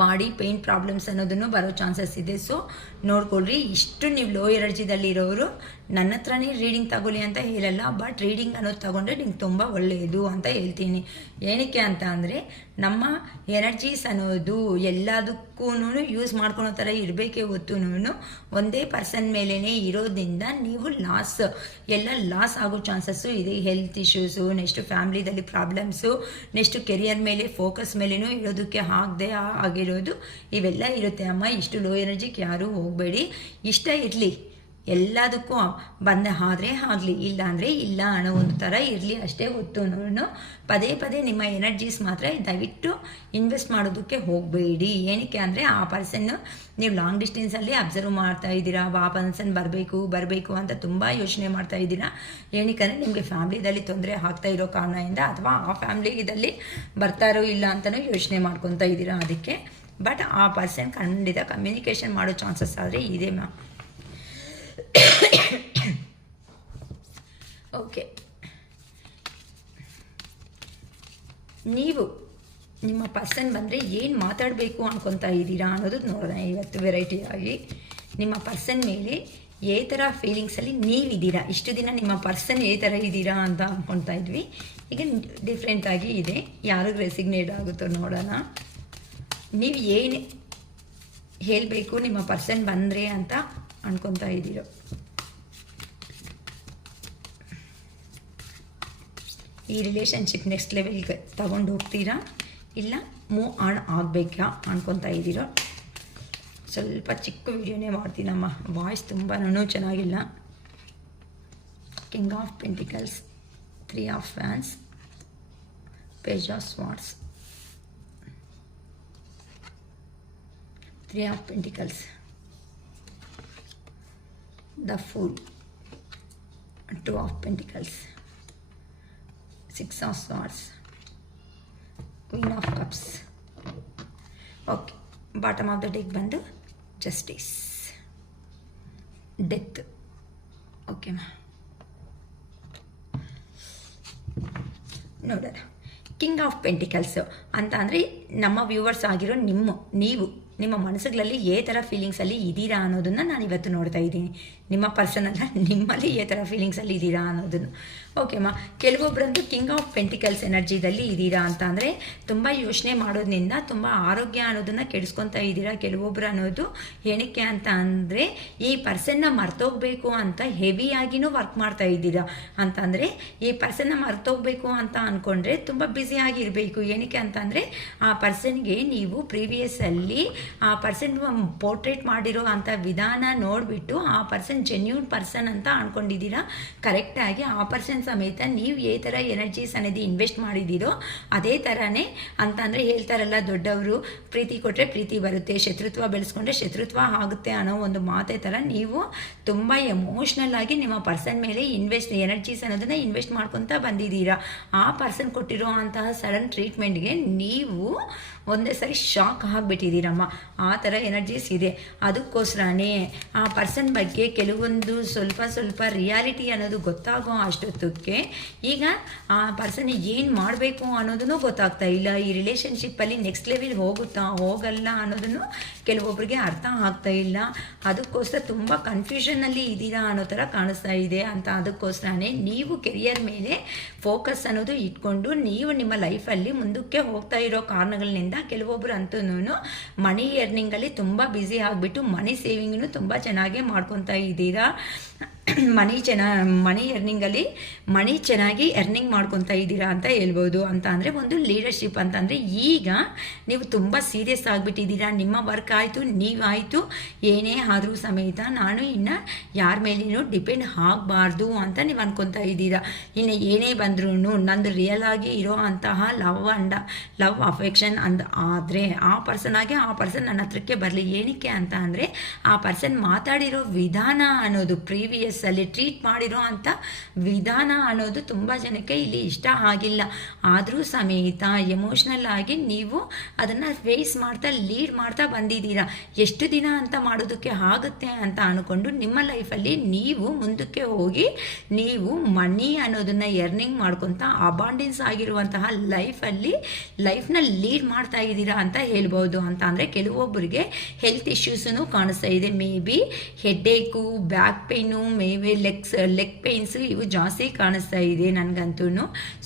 ಬಾಡಿ ಪೇಯ್ನ್ ಪ್ರಾಬ್ಲಮ್ಸ್ ಅನ್ನೋದನ್ನು ಬರೋ ಚಾನ್ಸಸ್ ಇದೆ. ಸೊ ನೋಡ್ಕೊಳ್ರಿ. ಇಷ್ಟು ನೀವು ಲೋ ಎನರ್ಜಿದಲ್ಲಿರೋರು ನನ್ನ ಹತ್ರನೇ ರೀಡಿಂಗ್ ತಗೊಳ್ಳಿ ಅಂತ ಹೇಳಲ್ಲ, ಬಟ್ ರೀಡಿಂಗ್ ಅನ್ನೋದು ತಗೊಂಡ್ರೆ ನಿಮ್ಗೆ ತುಂಬ ಒಳ್ಳೆಯದು ಅಂತ ಹೇಳ್ತೀನಿ. ಏನಕ್ಕೆ ಅಂತ ಅಂದರೆ ನಮ್ಮ ಎನರ್ಜೀಸ್ ಅನ್ನೋದು ಎಲ್ಲದಕ್ಕೂ ಯೂಸ್ ಮಾಡ್ಕೊಳೋ ಥರ ಇರಬೇಕೇ ಹೊತ್ತು ಒಂದೇ ಪರ್ಸನ್ ಮೇಲೇ ಇರೋದ್ರಿಂದ ನೀವು ಲಾಸ್ ಆಗೋ ಚಾನ್ಸಸ್ಸು ಇದೆ. ಹೆಲ್ತ್ ಇಶ್ಯೂಸು, ನೆಕ್ಸ್ಟ್ ಫ್ಯಾಮ್ಲಿದಲ್ಲಿ ಪ್ರಾಬ್ಲಮ್ಸು, ನೆಕ್ಸ್ಟ್ ಕೆರಿಯರ್ ಮೇಲೆ ಫೋಕಸ್ ಮೇಲೇನೂ ಇರೋದಕ್ಕೆ ಆಗದೆ ಆಗಿರೋದು ಇವೆಲ್ಲ ಇರುತ್ತೆ ಅಮ್ಮ. ಇಷ್ಟು ಲೋ ಎನರ್ಜಿಗೆ ಯಾರೂ ಹೋಗಬೇಡಿ. ಇಷ್ಟ ಇರಲಿ, ಎಲ್ಲದಕ್ಕೂ ಆದರೆ ಆಗಲಿ, ಇಲ್ಲ ಅಂದರೆ ಇಲ್ಲ ಅನ್ನೋ ಒಂದು ಥರ ಇರಲಿ ಅಷ್ಟೇ ಹೊತ್ತು. ಪದೇ ನಿಮ್ಮ ಎನರ್ಜೀಸ್ ಮಾತ್ರ ದಯವಿಟ್ಟು ಇನ್ವೆಸ್ಟ್ ಮಾಡೋದಕ್ಕೆ ಹೋಗಬೇಡಿ. ಏನಕ್ಕೆ ಅಂದರೆ ಆ ಪರ್ಸನ್ನು ನೀವು ಲಾಂಗ್ ಡಿಸ್ಟೆನ್ಸಲ್ಲಿ ಅಬ್ಸರ್ವ್ ಮಾಡ್ತಾ ಇದ್ದೀರಾ, ಆ ಪರ್ಸನ್ ಬರಬೇಕು ಅಂತ ತುಂಬ ಯೋಚನೆ ಮಾಡ್ತಾ ಇದ್ದೀರಾ. ಏನಕ್ಕೆ ಅಂದರೆ ನಿಮಗೆ ಫ್ಯಾಮ್ಲಿದಲ್ಲಿ ತೊಂದರೆ ಆಗ್ತಾ ಇರೋ ಕಾರಣದಿಂದ, ಅಥವಾ ಆ ಫ್ಯಾಮ್ಲಿದಲ್ಲಿ ಬರ್ತಾರೋ ಇಲ್ಲ ಅಂತಲೂ ಯೋಚನೆ ಮಾಡ್ಕೊತಾ ಇದ್ದೀರಾ ಅದಕ್ಕೆ. ಬಟ್ ಆ ಪರ್ಸನ್ ಖಂಡಿತ ಕಮ್ಯುನಿಕೇಷನ್ ಮಾಡೋ ಚಾನ್ಸಸ್ ಆದರೆ ಇದೆ ಮ್ಯಾಮ್. ಓಕೆ, ನೀವು ನಿಮ್ಮ ಪರ್ಸನ್ ಬಂದರೆ ಏನು ಮಾತಾಡಬೇಕು ಅನ್ಕೊತಾ ಇದ್ದೀರಾ ಅನ್ನೋದು ನೋಡೋಣ ಇವತ್ತು ವೆರೈಟಿಯಾಗಿ. ನಿಮ್ಮ ಪರ್ಸನ್ ಮೇಲೆ ಏ ಥರ ಫೀಲಿಂಗ್ಸಲ್ಲಿ ನೀವಿದ್ದೀರಾ, ಇಷ್ಟು ದಿನ ನಿಮ್ಮ ಪರ್ಸನ್ ಏ ಥರ ಇದ್ದೀರಾ ಅಂತ ಅಂದ್ಕೊತಾ ಇದ್ವಿ. ಈಗ ಡಿಫ್ರೆಂಟಾಗಿ ಇದೆ, ಯಾರಿಗೆ ರೆಸಿಗ್ನೇಟ್ ಆಗುತ್ತೋ ನೋಡೋಣ. ನೀವು ಏನು ಹೇಳಬೇಕು ನಿಮ್ಮ ಪರ್ಸನ್ ಬಂದರೆ ಅಂತ ಅನ್ಕೊತಾ ಇದ್ದೀರೋ. ಈ ರಿಲೇಷನ್ಶಿಪ್ ನೆಕ್ಸ್ಟ್ ಲೆವೆಲ್ಗೆ ತಗೊಂಡು ಹೋಗ್ತೀರಾ, ಇಲ್ಲ ಮೂವ್ ಆನ್ ಆಗಬೇಕಾ ಅನ್ಕೊತಾ ಇದ್ದೀರೋ. ಸ್ವಲ್ಪ ಚಿಕ್ಕ ವಿಡಿಯೋನೇ ಮಾಡ್ತೀನಮ್ಮ, ವಾಯ್ಸ್ ತುಂಬಾ ಚೆನ್ನಾಗಿಲ್ಲ. King of pentacles, 3 of wands, page of swords, 3 of pentacles, the Fool, 2 of Pentacles, 6 of Swords, Queen of Cups. Okay, bottom of the deck ಬಂದು Justice, Death. ಓಕೆ ಮಾ, ನೋಡೋಣ. ಕಿಂಗ್ ಆಫ್ ಪೆಂಟಿಕಲ್ಸ್ ಅಂತ ಅಂದರೆ ನಮ್ಮ viewers ಆಗಿರೋ ನೀವು ನಿಮ್ಮ ಮನಸ್ಸುಗಳಲ್ಲಿ ಏ ಥರ ಫೀಲಿಂಗ್ಸಲ್ಲಿ ಇದ್ದೀರಾ ಅನ್ನೋದನ್ನು ನಾನು ಇವತ್ತು ನೋಡ್ತಾ ಇದ್ದೀನಿ. ನಿಮ್ಮ ಪರ್ಸನಲ್ಲ, ನಿಮ್ಮಲ್ಲಿ ಏ ಥರ ಫೀಲಿಂಗ್ಸಲ್ಲಿ ಇದ್ದೀರಾ ಅನ್ನೋದನ್ನು. ಓಕೆಮ್ಮ, ಕೆಲವೊಬ್ಬರಂತೂ ಕಿಂಗ್ ಆಫ್ ಪೆಂಟಿಕಲ್ಸ್ ಎನರ್ಜಿದಲ್ಲಿ ಇದ್ದೀರಾ ಅಂತ ಅಂದರೆ ತುಂಬ ಯೋಚನೆ ಮಾಡೋದ್ರಿಂದ ತುಂಬ ಆರೋಗ್ಯ ಅನ್ನೋದನ್ನು ಕೆಡಿಸ್ಕೊತಾ ಇದ್ದೀರಾ. ಕೆಲವೊಬ್ಬರು ಅನ್ನೋದು ಏನಕ್ಕೆ ಅಂತ ಅಂದರೆ ಈ ಪರ್ಸನ್ನ ಮರ್ತೋಗ್ಬೇಕು ಅಂತ ಹೆವಿಯಾಗಿನೂ ವರ್ಕ್ ಮಾಡ್ತಾ ಇದ್ದೀರಾ. ಅಂತಂದರೆ ಈ ಪರ್ಸನ್ನ ಮರ್ತೋಗ್ಬೇಕು ಅಂತ ಅಂದ್ಕೊಂಡ್ರೆ ತುಂಬ ಬ್ಯುಸಿಯಾಗಿರಬೇಕು. ಏನಕ್ಕೆ ಅಂತಂದರೆ ಆ ಪರ್ಸನ್ಗೆ ನೀವು ಪ್ರೀವಿಯಸ್ಸಲ್ಲಿ ಆ ಪರ್ಸನ್ ಪೋರ್ಟ್ರೇಟ್ ಮಾಡಿರೋ ಅಂಥ ವಿಧಾನ ನೋಡಿಬಿಟ್ಟು ಆ ಪರ್ಸನ್ ಜೆನ್ಯೂನ್ ಪರ್ಸನ್ ಅಂತ ಅಂದ್ಕೊಂಡಿದ್ದೀರಾ. ಕರೆಕ್ಟಾಗಿ ಆ ಪರ್ಸನ್ ಸಮೇತ ನೀವು ಏ ಥರ ಎನರ್ಜೀಸ್ ಅನ್ನೋದು ಇನ್ವೆಸ್ಟ್ ಮಾಡಿದ್ದೀರೋ ಅದೇ ಥರನೇ. ಅಂತಂದರೆ ಹೇಳ್ತಾರಲ್ಲ ದೊಡ್ಡವರು, ಪ್ರೀತಿ ಕೊಟ್ಟರೆ ಪ್ರೀತಿ ಬರುತ್ತೆ, ಶತ್ರುತ್ವ ಬೆಳೆಸ್ಕೊಂಡ್ರೆ ಶತ್ರುತ್ವ ಆಗುತ್ತೆ ಅನ್ನೋ ಒಂದು ಮಾತೇ ಥರ ನೀವು ತುಂಬ ಎಮೋಷ್ನಲ್ ಆಗಿ ನಿಮ್ಮ ಪರ್ಸನ್ ಮೇಲೆ ಎನರ್ಜೀಸ್ ಅನ್ನೋದನ್ನು ಇನ್ವೆಸ್ಟ್ ಮಾಡ್ಕೊತಾ ಬಂದಿದ್ದೀರಾ. ಆ ಪರ್ಸನ್ ಕೊಟ್ಟಿರೋ ಅಂತಹ ಸಡನ್ ಟ್ರೀಟ್ಮೆಂಟ್ಗೆ ನೀವು ಒಂದೇ ಸರಿ ಶಾಕ್ ಆಗಿಬಿಟ್ಟಿದ್ದೀರಮ್ಮ. ಆ ಥರ ಎನರ್ಜೀಸ್ ಇದೆ. ಅದಕ್ಕೋಸ್ಕರನೇ ಆ ಪರ್ಸನ್ ಬಗ್ಗೆ ಕೆಲವೊಂದು ಸ್ವಲ್ಪ ರಿಯಾಲಿಟಿ ಅನ್ನೋದು ಗೊತ್ತಾಗೋ ಅಷ್ಟೊತ್ತಕ್ಕೆ ಈಗ ಆ ಪರ್ಸನ್ ಏನು ಮಾಡಬೇಕು ಅನ್ನೋದನ್ನು ಗೊತ್ತಾಗ್ತಾ ಇಲ್ಲ. ಈ ರಿಲೇಷನ್ಶಿಪ್ಪಲ್ಲಿ ನೆಕ್ಸ್ಟ್ ಲೆವೆಲ್ ಹೋಗುತ್ತಾ ಹೋಗಲ್ಲ ಅನ್ನೋದನ್ನು ಕೆಲವೊಬ್ಬರಿಗೆ ಅರ್ಥ ಆಗ್ತಾ ಇಲ್ಲ. ಅದಕ್ಕೋಸ್ಕರ ತುಂಬ ಕನ್ಫ್ಯೂಷನ್ನಲ್ಲಿ ಇದ್ದೀರಾ ಅನ್ನೋ ಥರ ಕಾಣಿಸ್ತಾ ಇದೆ ಅಂತ. ಅದಕ್ಕೋಸ್ಕರನೇ ನೀವು ಕೆರಿಯರ್ ಮೇಲೆ ಫೋಕಸ್ ಅನ್ನೋದು ಇಟ್ಕೊಂಡು ನೀವು ನಿಮ್ಮ ಲೈಫಲ್ಲಿ ಮುಂದಕ್ಕೆ ಹೋಗ್ತಾ ಇರೋ ಕಾರಣಗಳಿಂದ ಕೆಲವೊಬ್ಬರು ಅಂತೂ ಮನಿ ಎರ್ನಿಂಗಲ್ಲಿ ತುಂಬ ಬ್ಯುಸಿ ಆಗಿಬಿಟ್ಟು ಮನಿ ಸೇವಿಂಗ್ನು ತುಂಬ ಚೆನ್ನಾಗೇ ಮಾಡ್ಕೊತಾ ಇದ್ದೀರಾ. ಮನಿ ಎರ್ನಿಂಗಲ್ಲಿ ಚೆನ್ನಾಗಿ ಎರ್ನಿಂಗ್ ಮಾಡ್ಕೊತಾ ಇದ್ದೀರಾ ಅಂತ ಹೇಳ್ಬೋದು. ಅಂತ ಅಂದರೆ ಒಂದು ಲೀಡರ್ಶಿಪ್ ಅಂತಂದರೆ ಈಗ ನೀವು ತುಂಬ ಸೀರಿಯಸ್ ಆಗಿಬಿಟ್ಟಿದ್ದೀರಾ. ನಿಮ್ಮ ವರ್ಕ್ ಆಯಿತು, ನೀವಾಯಿತು, ಏನೇ ಆದರೂ ಸಮೇತ ನಾನು ಇನ್ನು ಯಾರ ಮೇಲೇನೂ ಡಿಪೆಂಡ್ ಆಗಬಾರ್ದು ಅಂತ ನೀವು ಅನ್ಕೊತಾ ಇದ್ದೀರಾ. ಇನ್ನು ಏನೇ ಬಂದ್ರೂ ನಂದು ರಿಯಲ್ ಆಗಿ ಇರೋ ಅಂತಹ ಲವ್ ಅಫೆಕ್ಷನ್ ಆದರೆ ಆ ಪರ್ಸನ್ ನನ್ನ ಹತ್ರಕ್ಕೆ ಬರಲಿ. ಏನಕ್ಕೆ ಅಂತ ಅಂದರೆ ಆ ಪರ್ಸನ್ ಮಾತಾಡಿರೋ ವಿಧಾನ ಅನ್ನೋದು ಪ್ರೀವಿಯಸ್ ಫೇಸಲ್ಲಿ ಟ್ರೀಟ್ ಮಾಡಿರೋ ಅಂಥ ವಿಧಾನ ಅನ್ನೋದು ತುಂಬ ಜನಕ್ಕೆ ಇಲ್ಲಿ ಇಷ್ಟ ಆಗಿಲ್ಲ. ಆದರೂ ಸಮೇತ ಎಮೋಷ್ನಲ್ ಆಗಿ ನೀವು ಅದನ್ನು ಫೇಸ್ ಮಾಡ್ತಾ ಲೀಡ್ ಮಾಡ್ತಾ ಬಂದಿದ್ದೀರಾ. ಎಷ್ಟು ದಿನ ಅಂತ ಮಾಡೋದಕ್ಕೆ ಆಗುತ್ತೆ ಅಂತ ಅಂದ್ಕೊಂಡು ನಿಮ್ಮ ಲೈಫಲ್ಲಿ ನೀವು ಮುಂದಕ್ಕೆ ಹೋಗಿ ನೀವು ಮನಿ ಅನ್ನೋದನ್ನು ಎರ್ನಿಂಗ್ ಮಾಡ್ಕೊತ ಅಬಾಂಡೆನ್ಸ್ ಆಗಿರುವಂತಹ ಲೈಫ್ನ ಲೀಡ್ ಮಾಡ್ತಾ ಇದ್ದೀರಾ ಅಂತ ಹೇಳ್ಬೋದು. ಅಂತ ಅಂದರೆ ಕೆಲವೊಬ್ಬರಿಗೆ ಹೆಲ್ತ್ ಇಶ್ಯೂಸೂ ಕಾಣಿಸ್ತಾ ಇದೆ. May be headache, back pain, maybe leg pains ಇವು ಜಾಸ್ತಿ ಕಾಣಿಸ್ತಾ ಇದೆ ನನಗಂತೂ.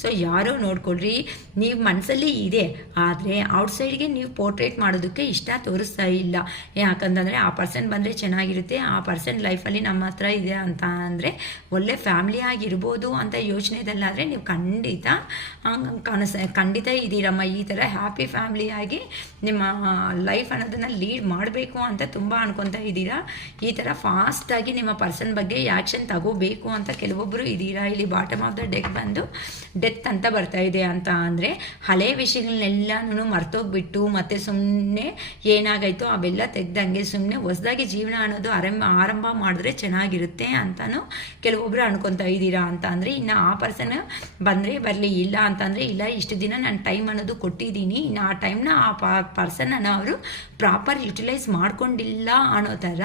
ಸೊ ಯಾರೋ ನೋಡ್ಕೊಳ್ರಿ, ನೀವು ಮನಸ್ಸಲ್ಲಿ ಇದೆ ಆದರೆ ಔಟ್ಸೈಡ್ಗೆ ನೀವು ಪೋರ್ಟ್ರೇಟ್ ಮಾಡೋದಕ್ಕೆ ಇಷ್ಟ ತೋರಿಸ್ತಾ ಇಲ್ಲ. ಯಾಕಂತಂದರೆ ಆ ಪರ್ಸನ್ ಬಂದರೆ ಚೆನ್ನಾಗಿರುತ್ತೆ, ಆ ಪರ್ಸನ್ ಲೈಫಲ್ಲಿ ನಮ್ಮ ಹತ್ರ ಇದೆ ಅಂತ ಅಂದರೆ ಒಳ್ಳೆ ಫ್ಯಾಮಿಲಿ ಆಗಿರ್ಬೋದು ಅಂತ ಯೋಚನೆದಲ್ಲಾದರೆ ನೀವು ಖಂಡಿತ ಇದ್ದೀರಮ್ಮ. ಈ ಥರ ಹ್ಯಾಪಿ ಫ್ಯಾಮಿಲಿಯಾಗಿ ನಿಮ್ಮ ಲೈಫ್ ಅನ್ನೋದನ್ನು ಲೀಡ್ ಮಾಡಬೇಕು ಅಂತ ತುಂಬ ಅನ್ಕೊತಾ ಇದ್ದೀರಾ. ಈ ಥರ ಫಾಸ್ಟಾಗಿ ನಿಮ್ಮ ಪರ್ಸನ್ ಬಗ್ಗೆ ಆ್ಯಕ್ಷನ್ ತಗೋಬೇಕು ಅಂತ ಕೆಲವೊಬ್ಬರು ಇದ್ದೀರಾ. ಇಲ್ಲಿ ಬಾಟಮ್ ಆಫ್ ದ ಡೆಕ್ ಬಂದು ಡೆತ್ ಅಂತ ಬರ್ತಾ ಇದೆ. ಅಂತ ಅಂದರೆ ಹಳೆ ವಿಷಯಗಳನ್ನೆಲ್ಲನೂ ಮರ್ತೋಗ್ಬಿಟ್ಟು ಮತ್ತೆ ಸುಮ್ಮನೆ ಏನಾಗಾಯ್ತು ಅವೆಲ್ಲ ತೆಗ್ದಂಗೆ ಸುಮ್ಮನೆ ಹೊಸದಾಗಿ ಜೀವನ ಅನ್ನೋದು ಆರಂಭ ಮಾಡಿದ್ರೆ ಚೆನ್ನಾಗಿರುತ್ತೆ ಅಂತಲೂ ಕೆಲವೊಬ್ಬರು ಅನ್ಕೊತಾ ಇದ್ದೀರಾ. ಅಂತ ಅಂದರೆ ಇನ್ನು ಆ ಪರ್ಸನ್ ಬಂದರೆ ಬರಲಿ, ಇಲ್ಲ ಅಂತಂದರೆ ಇಲ್ಲ, ಇಷ್ಟು ದಿನ ನಾನು ಟೈಮ್ ಅನ್ನೋದು ಕೊಟ್ಟಿದ್ದೀನಿ, ಇನ್ನು ಆ ಟೈಮ್ನ ಆ ಪರ್ಸನನ್ನು ಅವರು ಪ್ರಾಪರ್ ಯುಟಿಲೈಸ್ ಮಾಡ್ಕೊಂಡಿಲ್ಲ ಅನ್ನೋ ಥರ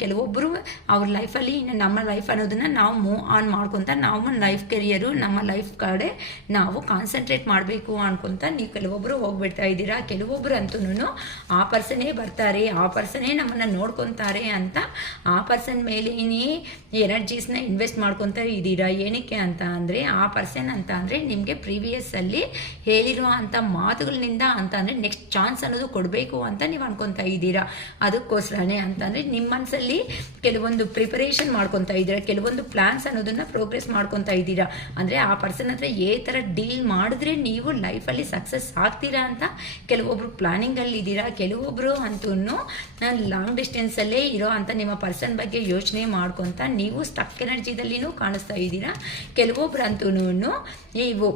ಕೆಲವೊಬ್ಬರು ಅವ್ರ ಲೈಫಲ್ಲಿ ಇನ್ನು ನಮ್ಮ ಲೈಫ್ ಅನ್ನೋದನ್ನು ನಾವು ಮೂವ್ ಆನ್ ಮಾಡ್ಕೊತ ನಾವು ಲೈಫ್ ಕೆರಿಯರು ನಮ್ಮ ಲೈಫ್ ಕಡೆ ನಾವು ಕಾನ್ಸಂಟ್ರೇಟ್ ಮಾಡಬೇಕು ಅನ್ಕೊತ ನೀವು ಕೆಲವೊಬ್ಬರು ಹೋಗ್ಬಿಡ್ತಾ ಇದ್ದೀರಾ. ಕೆಲವೊಬ್ಬರು ಅಂತೂ ಆ ಪರ್ಸನೇ ಬರ್ತಾರೆ, ಆ ಪರ್ಸನೇ ನಮ್ಮನ್ನು ನೋಡ್ಕೊತಾರೆ ಅಂತ ಆ ಪರ್ಸನ್ ಮೇಲೇನೇ ಎನರ್ಜೀಸ್ನ ಇನ್ವೆಸ್ಟ್ ಮಾಡ್ಕೊತಾ ಇದ್ದೀರಾ. ಏನಕ್ಕೆ ಅಂತ ಅಂದರೆ ಆ ಪರ್ಸನ್ ಅಂತ ಅಂದರೆ ನಿಮಗೆ ಪ್ರೀವಿಯಸ್ಸಲ್ಲಿ ಹೇಳಿರೋ ಅಂಥ ಮಾತುಗಳಿಂದ ಅಂತ ಅಂದರೆ ನೆಕ್ಸ್ಟ್ ಚಾನ್ಸ್ ಅನ್ನೋದು ಕೊಡಬೇಕು ಅಂತ ನೀವು ಅನ್ಕೊತಾ ಇದ್ದೀರಾ. ಅದಕ್ಕೋಸ್ಕರನೇ ಅಂತಂದರೆ ನಿಮ್ಮ ಮನಸ್ಸಲ್ಲಿ ಕೆಲವೊಂದು ಪ್ರಿಪರೇಷನ್ ಮಾಡ್ಕೊತಾ ಇದ್ದೀರಾ, ಕೆಲವೊಂದು ಪ್ಲಾನ್ಸ್ ಅನ್ನೋದನ್ನ ಪ್ರೋಗ್ರೆಸ್ ಮಾಡ್ಕೊತಾ ಇದ್ದೀರಾ. ಅಂದರೆ ಆ ಪರ್ಸನ್ ಹತ್ರ ಏ ಥರ ಡೀಲ್ ಮಾಡಿದ್ರೆ ನೀವು ಲೈಫಲ್ಲಿ ಸಕ್ಸಸ್ ಆಗ್ತೀರಾ ಅಂತ ಕೆಲವೊಬ್ರು ಪ್ಲಾನಿಂಗಲ್ಲಿ ಇದ್ದೀರಾ. ಕೆಲವೊಬ್ಬರು ಅಂತೂ ಲಾಂಗ್ ಡಿಸ್ಟೆನ್ಸಲ್ಲೇ ಇರೋ ಅಂತ ನಿಮ್ಮ ಪರ್ಸನ್ ಬಗ್ಗೆ ಯೋಚನೆ ಮಾಡ್ಕೊತ ನೀವು ಸ್ಟಕ್ ಎನರ್ಜಿದಲ್ಲಿನೂ ಕಾಣಿಸ್ತಾ ಇದ್ದೀರಾ. ಕೆಲವೊಬ್ರು ಅಂತೂ ನೀವು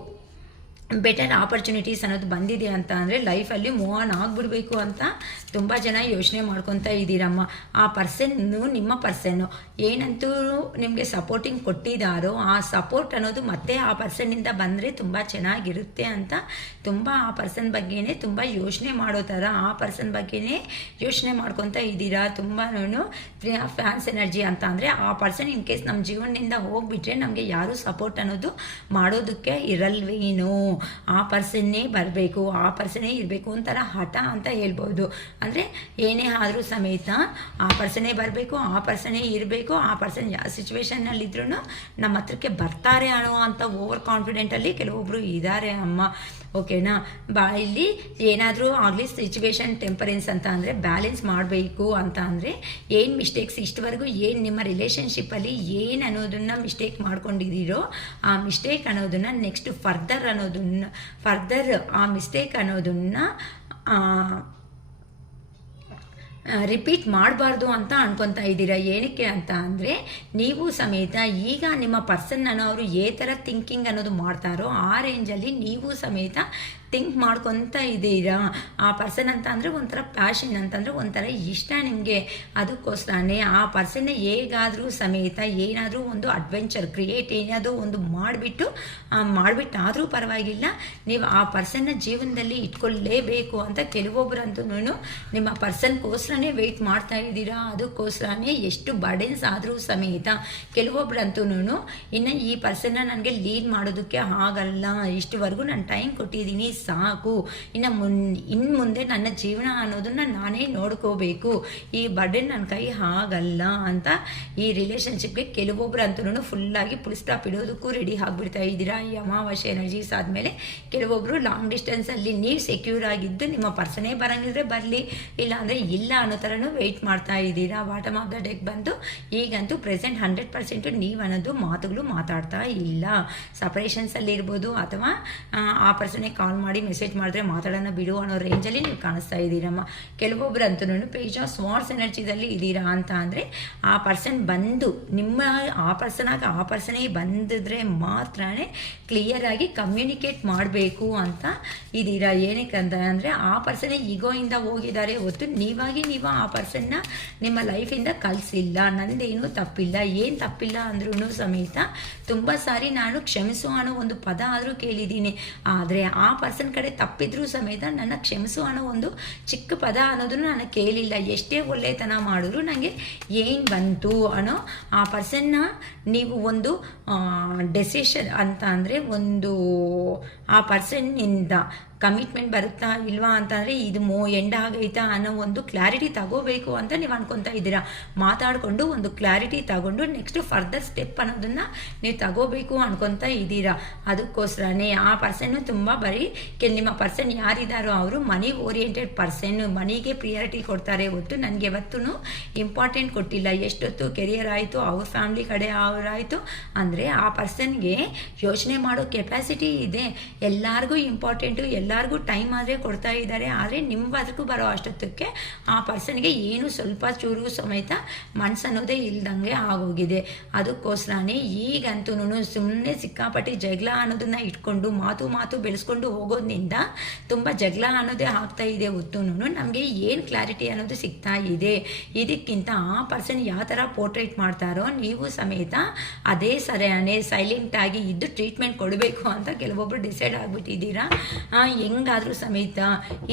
ಬೆಟರ್ ಆಪರ್ಚುನಿಟೀಸ್ ಅನ್ನೋದು ಬಂದಿದೆ ಅಂತ ಅಂದರೆ ಲೈಫಲ್ಲಿ ಮೂವ್ ಆನ್ ಆಗಿಬಿಡ್ಬೇಕು ಅಂತ ತುಂಬ ಜನ ಯೋಚನೆ ಮಾಡ್ಕೊತಾ ಇದ್ದೀರಮ್ಮ. ಆ ಪರ್ಸನ್ನು ನಿಮ್ಮ ಪರ್ಸನ್ನು ಏನಂತೂ ನಿಮಗೆ ಸಪೋರ್ಟಿಂಗ್ ಕೊಟ್ಟಿದ್ದಾರೋ ಆ ಸಪೋರ್ಟ್ ಅನ್ನೋದು ಮತ್ತೆ ಆ ಪರ್ಸನ್ನಿಂದ ಬಂದರೆ ತುಂಬ ಚೆನ್ನಾಗಿರುತ್ತೆ ಅಂತ ತುಂಬ ಆ ಪರ್ಸನ್ ಬಗ್ಗೆನೇ ತುಂಬ ಯೋಚನೆ ಮಾಡೋ ಥರ ಆ ಪರ್ಸನ್ ಬಗ್ಗೆನೇ ಯೋಚನೆ ಮಾಡ್ಕೊತಾ ಇದ್ದೀರಾ. ತುಂಬಾ ಫ್ಯಾನ್ಸ್ ಎನರ್ಜಿ ಅಂತ ಅಂದರೆ ಆ ಪರ್ಸನ್ ಇನ್ ಕೇಸ್ ನಮ್ಮ ಜೀವನದಿಂದ ಹೋಗ್ಬಿಟ್ರೆ ನಮಗೆ ಯಾರೂ ಸಪೋರ್ಟ್ ಅನ್ನೋದು ಮಾಡೋದಕ್ಕೆ ಇರಲ್ವೇನೋ, ಆ ಪರ್ಸನ್ನೇ ಬರಬೇಕು, ಆ ಪರ್ಸನ್ನೇ ಇರಬೇಕು ಒಂಥರ ಹಠ ಅಂತ ಹೇಳ್ಬೋದು. ಅಂದರೆ ಏನೇ ಆದರೂ ಸಮೇತ ಆ ಪರ್ಸನ್ನೇ ಬರಬೇಕು, ಆ ಪರ್ಸನ್ನೇ ಇರಬೇಕು, ಆ ಪರ್ಸನ್ ಯಾವ ಸಿಚುವೇಶನ್ನಲ್ಲಿದ್ರೂ ನಮ್ಮ ಹತ್ರಕ್ಕೆ ಬರ್ತಾರೆ ಅನ್ನೋ ಅಂತ ಓವರ್ ಕಾನ್ಫಿಡೆಂಟಲ್ಲಿ ಕೆಲವೊಬ್ಬರು ಇದ್ದಾರೆ ಅಮ್ಮ. ಓಕೆನಾ. ಇಲ್ಲಿ ಏನಾದರೂ ಆಗಲಿ ಸಿಚುವೇಶನ್ ಟೆಂಪರೆನ್ಸ್ ಅಂತ ಅಂದರೆ ಬ್ಯಾಲೆನ್ಸ್ ಮಾಡಬೇಕು ಅಂತ ಅಂದರೆ ಏನು ಮಿಸ್ಟೇಕ್ಸ್ ಇಷ್ಟವರೆಗೂ ಏನು ನಿಮ್ಮ ರಿಲೇಷನ್ಶಿಪ್ಪಲ್ಲಿ ಏನು ಅನ್ನೋದನ್ನು ಮಿಸ್ಟೇಕ್ ಮಾಡ್ಕೊಂಡಿದ್ದೀರೋ ಆ ಮಿಸ್ಟೇಕ್ ಅನ್ನೋದನ್ನು ನೆಕ್ಸ್ಟ್ ಫರ್ದರ್ ಆ ಮಿಸ್ಟೇಕ್ ಅನ್ನೋದನ್ನು ರಿಪೀಟ್ ಮಾಡಬಾರ್ದು ಅಂತ ಅನ್ಕೊತಾ ಇದ್ದೀರಾ. ಏನಕ್ಕೆ ಅಂತ ಅಂದರೆ ನೀವು ಸಮೇತ ಈಗ ನಿಮ್ಮ ಪರ್ಸನ್ ಅನ್ನೋರು ಏ ಥರ ಥಿಂಕಿಂಗ್ ಅನ್ನೋದು ಮಾಡ್ತಾರೋ ಆ ರೇಂಜಲ್ಲಿ ನೀವು ಸಮೇತ ಥಿಂಕ್ ಮಾಡ್ಕೊತ ಇದ್ದೀರಾ. ಆ ಪರ್ಸನ್ ಅಂತ ಅಂದರೆ ಒಂಥರ ಪ್ಯಾಷನ್ ಅಂತಂದರೆ ಒಂಥರ ಇಷ್ಟ ನಿಮಗೆ. ಅದಕ್ಕೋಸ್ಕರನೇ ಆ ಪರ್ಸನ್ನ ಹೇಗಾದರೂ ಸಮೇತ ಏನಾದರೂ ಒಂದು ಅಡ್ವೆಂಚರ್ ಕ್ರಿಯೇಟ್ ಏನಾದರೂ ಒಂದು ಮಾಡಿಬಿಟ್ಟಾದರೂ ಪರವಾಗಿಲ್ಲ, ನೀವು ಆ ಪರ್ಸನ್ನ ಜೀವನದಲ್ಲಿ ಇಟ್ಕೊಳ್ಳೇಬೇಕು ಅಂತ ಕೆಲವೊಬ್ಬರಂತೂ ನಿಮ್ಮ ಪರ್ಸನ್ಗೋಸ್ಕರನೇ ವೆಯ್ಟ್ ಮಾಡ್ತಾ ಇದ್ದೀರಾ. ಅದಕ್ಕೋಸ್ಕರನೇ ಎಷ್ಟು ಬರ್ಡೆನ್ಸ್ ಆದರೂ ಸಮೇತ ಕೆಲವೊಬ್ಬರಂತೂ ಇನ್ನು ಈ ಪರ್ಸನ್ನ ನನಗೆ ಲೀಡ್ ಮಾಡೋದಕ್ಕೆ ಆಗಲ್ಲ, ಇಷ್ಟುವರೆಗೂ ನಾನು ಟೈಮ್ ಕೊಟ್ಟಿದ್ದೀನಿ ಸಾಕು, ಇನ್ನು ಮುಂದೆ ನನ್ನ ಜೀವನ ಅನ್ನೋದನ್ನ ನಾನೇ ನೋಡ್ಕೋಬೇಕು, ಈ ಬರ್ಡನ್ ನನ್ನ ಕೈ ಆಗಲ್ಲ ಅಂತ ಈ ರಿಲೇಷನ್ಶಿಪ್ಗೆ ಕೆಲವೊಬ್ರು ಅಂತೂ ಫುಲ್ಲಾಗಿ ಫುಲ್ ಸ್ಟಾಪ್ ಇಡೋದಕ್ಕೂ ರೆಡಿ ಆಗಿಬಿಡ್ತಾ ಇದ್ದೀರಾ. ಈ ಅಮಾವಾಸ್ಯೆ ಎನರ್ಜೀಸ್ ಆದಮೇಲೆ ಕೆಲವೊಬ್ಬರು ಲಾಂಗ್ ಡಿಸ್ಟೆನ್ಸಲ್ಲಿ ನೀವು ಸೆಕ್ಯೂರ್ ಆಗಿದ್ದು ನಿಮ್ಮ ಪರ್ಸನೇ ಬರಂಗಿದ್ರೆ ಬರಲಿ, ಇಲ್ಲ ಅಂದರೆ ಇಲ್ಲ ಅನ್ನೋ ಥರನೂ ವೆಯ್ಟ್ ಮಾಡ್ತಾ ಇದ್ದೀರಾ. ಬಾಟಮ್ ಆಫ್ ದ ಡೆಕ್ ಬಂದು ಈಗಂತೂ ಪ್ರೆಸೆಂಟ್ 100% ನೀವು ಅನ್ನೋದು ಮಾತುಗಳು ಮಾತಾಡ್ತಾ ಇಲ್ಲ. ಸಪ್ರೇಷನ್ಸಲ್ಲಿ ಇರ್ಬೋದು ಅಥವಾ ಆ ಪರ್ಸನೇ ಕಾಲ್ ಮಾಡಿ ಮಾಡಿ ಮೆಸೇಜ್ ಮಾಡಿದ್ರೆ ಮಾತಾಡೋಣ ಬಿಡು ಅನ್ನೋ ರೇಂಜಲ್ಲಿ ನೀವು ಕಾಣಿಸ್ತಾ ಇದ್ದೀರಮ್ಮ. ಕೆಲವೊಬ್ರು ಅಂತೂ ಪೇಜ್ ಆಫ್ ಸ್ವಾರ್ಡ್ಸ್ ಎನರ್ಜಿದಲ್ಲಿ ಇದ್ದೀರಾ ಅಂತ ಅಂದರೆ ಆ ಪರ್ಸನ್ ಬಂದು ನಿಮ್ಮ ಆ ಪರ್ಸನೇ ಬಂದಿದ್ರೆ ಮಾತ್ರನೇ ಕ್ಲಿಯರ್ ಆಗಿ ಕಮ್ಯುನಿಕೇಟ್ ಮಾಡಬೇಕು ಅಂತ ಇದ್ದೀರಾ. ಏನಕ್ಕೆ ಅಂತ ಅಂದರೆ ಆ ಪರ್ಸನೇ ಈಗೋಯಿಂದ ಹೋಗಿದ್ದಾರೆ ಹೊತ್ತು ನೀವು ಆ ಪರ್ಸನ್ನ ನಿಮ್ಮ ಲೈಫಿಂದ ಕಲಿಸಿಲ್ಲ. ನಂದೇನೂ ತಪ್ಪಿಲ್ಲ, ಏನು ತಪ್ಪಿಲ್ಲ ಅಂದ್ರೂ ಸಮೇತ ತುಂಬ ಸಾರಿ ನಾನು ಕ್ಷಮಿಸು ಅನ್ನೋ ಒಂದು ಪದ ಆದರೂ ಕೇಳಿದ್ದೀನಿ. ಆದರೆ ಆ ಪರ್ಸನ್ ಕಡೆ ತಪ್ಪಿದ್ರೂ ಸಮೇತ ನನ್ನ ಕ್ಷಮಿಸು ಅನ್ನೋ ಒಂದು ಚಿಕ್ಕ ಪದ ಅನ್ನೋದನ್ನು ನಾನು ಕೇಳಿಲ್ಲ. ಎಷ್ಟೇ ಒಳ್ಳೆತನ ಮಾಡಿದ್ರು ನನಗೆ ಏನು ಬಂತು ಅನ್ನೋ ಆ ಪರ್ಸನ್ನ ನೀವು ಒಂದು ಡೆಸಿಷನ್ ಅಂತ ಅಂದರೆ ಒಂದು ಆ ಪರ್ಸನ್ನಿಂದ ಕಮಿಟ್ಮೆಂಟ್ ಬರುತ್ತಾ ಇಲ್ವಾ ಅಂತಂದರೆ ಇದು ಎಂಡ್ ಆಗೈತಾ ಅನ್ನೋ ಒಂದು ಕ್ಲಾರಿಟಿ ತಗೋಬೇಕು ಅಂತ ನೀವು ಅನ್ಕೊತಾ ಇದ್ದೀರಾ. ಮಾತಾಡಿಕೊಂಡು ಒಂದು ಕ್ಲಾರಿಟಿ ತಗೊಂಡು ನೆಕ್ಸ್ಟ್ ಫರ್ದರ್ ಸ್ಟೆಪ್ ಅನ್ನೋದನ್ನು ನೀವು ತಗೋಬೇಕು ಅನ್ಕೊತಾ ಇದ್ದೀರಾ. ಅದಕ್ಕೋಸ್ಕರನೇ ಆ ಪರ್ಸನ್ನು ತುಂಬ ಬರೀ ನಿಮ್ಮ ಪರ್ಸನ್ ಯಾರಿದ್ದಾರೋ ಅವರು ಮನಿ ಓರಿಯೆಂಟೆಡ್ ಪರ್ಸನ್, ಮನಿಗೆ ಪ್ರಿಯಾರಿಟಿ ಕೊಡ್ತಾರೆ ಹೊತ್ತು ನನಗೆ ಯಾವತ್ತೂ ಇಂಪಾರ್ಟೆಂಟ್ ಕೊಟ್ಟಿಲ್ಲ. ಎಷ್ಟೊತ್ತು ಕೆರಿಯರ್ ಆಯಿತು, ಅವ್ರ ಫ್ಯಾಮ್ಲಿ ಕಡೆ ಅವರಾಯಿತು ಅಂದರೆ ಆ ಪರ್ಸನ್ಗೆ ಯೋಚನೆ ಮಾಡೋ ಕೆಪಾಸಿಟಿ ಇದೆ. ಎಲ್ಲರಿಗೂ ಇಂಪಾರ್ಟೆಂಟು, ಎಲ್ಲರಿಗೂ ಟೈಮ್ ಆದರೆ ಕೊಡ್ತಾ ಇದ್ದಾರೆ. ಆದರೆ ನಿಮ್ಮ ಬದುಕು ಬರೋ ಅಷ್ಟೊತ್ತಕ್ಕೆ ಆ ಪರ್ಸನ್ಗೆ ಏನು ಸ್ವಲ್ಪ ಚೂರು ಸಮೇತ ಮನ್ಸು ಅನ್ನೋದೇ ಇಲ್ದಂಗೆ ಆಗೋಗಿದೆ. ಅದಕ್ಕೋಸ್ಕರನೇ ಈಗಂತೂ ಸುಮ್ಮನೆ ಸಿಕ್ಕಾಪಟ್ಟಿ ಜಗಳ ಅನ್ನೋದನ್ನ ಇಟ್ಕೊಂಡು ಮಾತು ಬೆಳೆಸ್ಕೊಂಡು ಹೋಗೋದ್ರಿಂದ ತುಂಬ ಜಗಳ ಅನ್ನೋದೇ ಆಗ್ತಾ ಇದೆ ಹೊತ್ತು ನಮಗೆ ಏನು ಕ್ಲಾರಿಟಿ ಅನ್ನೋದು ಸಿಗ್ತಾ ಇದೆ. ಇದಕ್ಕಿಂತ ಆ ಪರ್ಸನ್ ಯಾವ ಥರ ಪೋರ್ಟ್ರೇಟ್ ಮಾಡ್ತಾರೋ ನೀವು ಸಮೇತ ಅದೇ ಸರಿಯಾನೇ ಸೈಲೆಂಟಾಗಿ ಇದ್ದು ಟ್ರೀಟ್ಮೆಂಟ್ ಕೊಡಬೇಕು ಅಂತ ಕೆಲವೊಬ್ಬರು ಡಿಸೈಡ್ ಆಗಿಬಿಟ್ಟಿದ್ದೀರಾ. ಹೆಂಗಾದರೂ ಸಮೇತ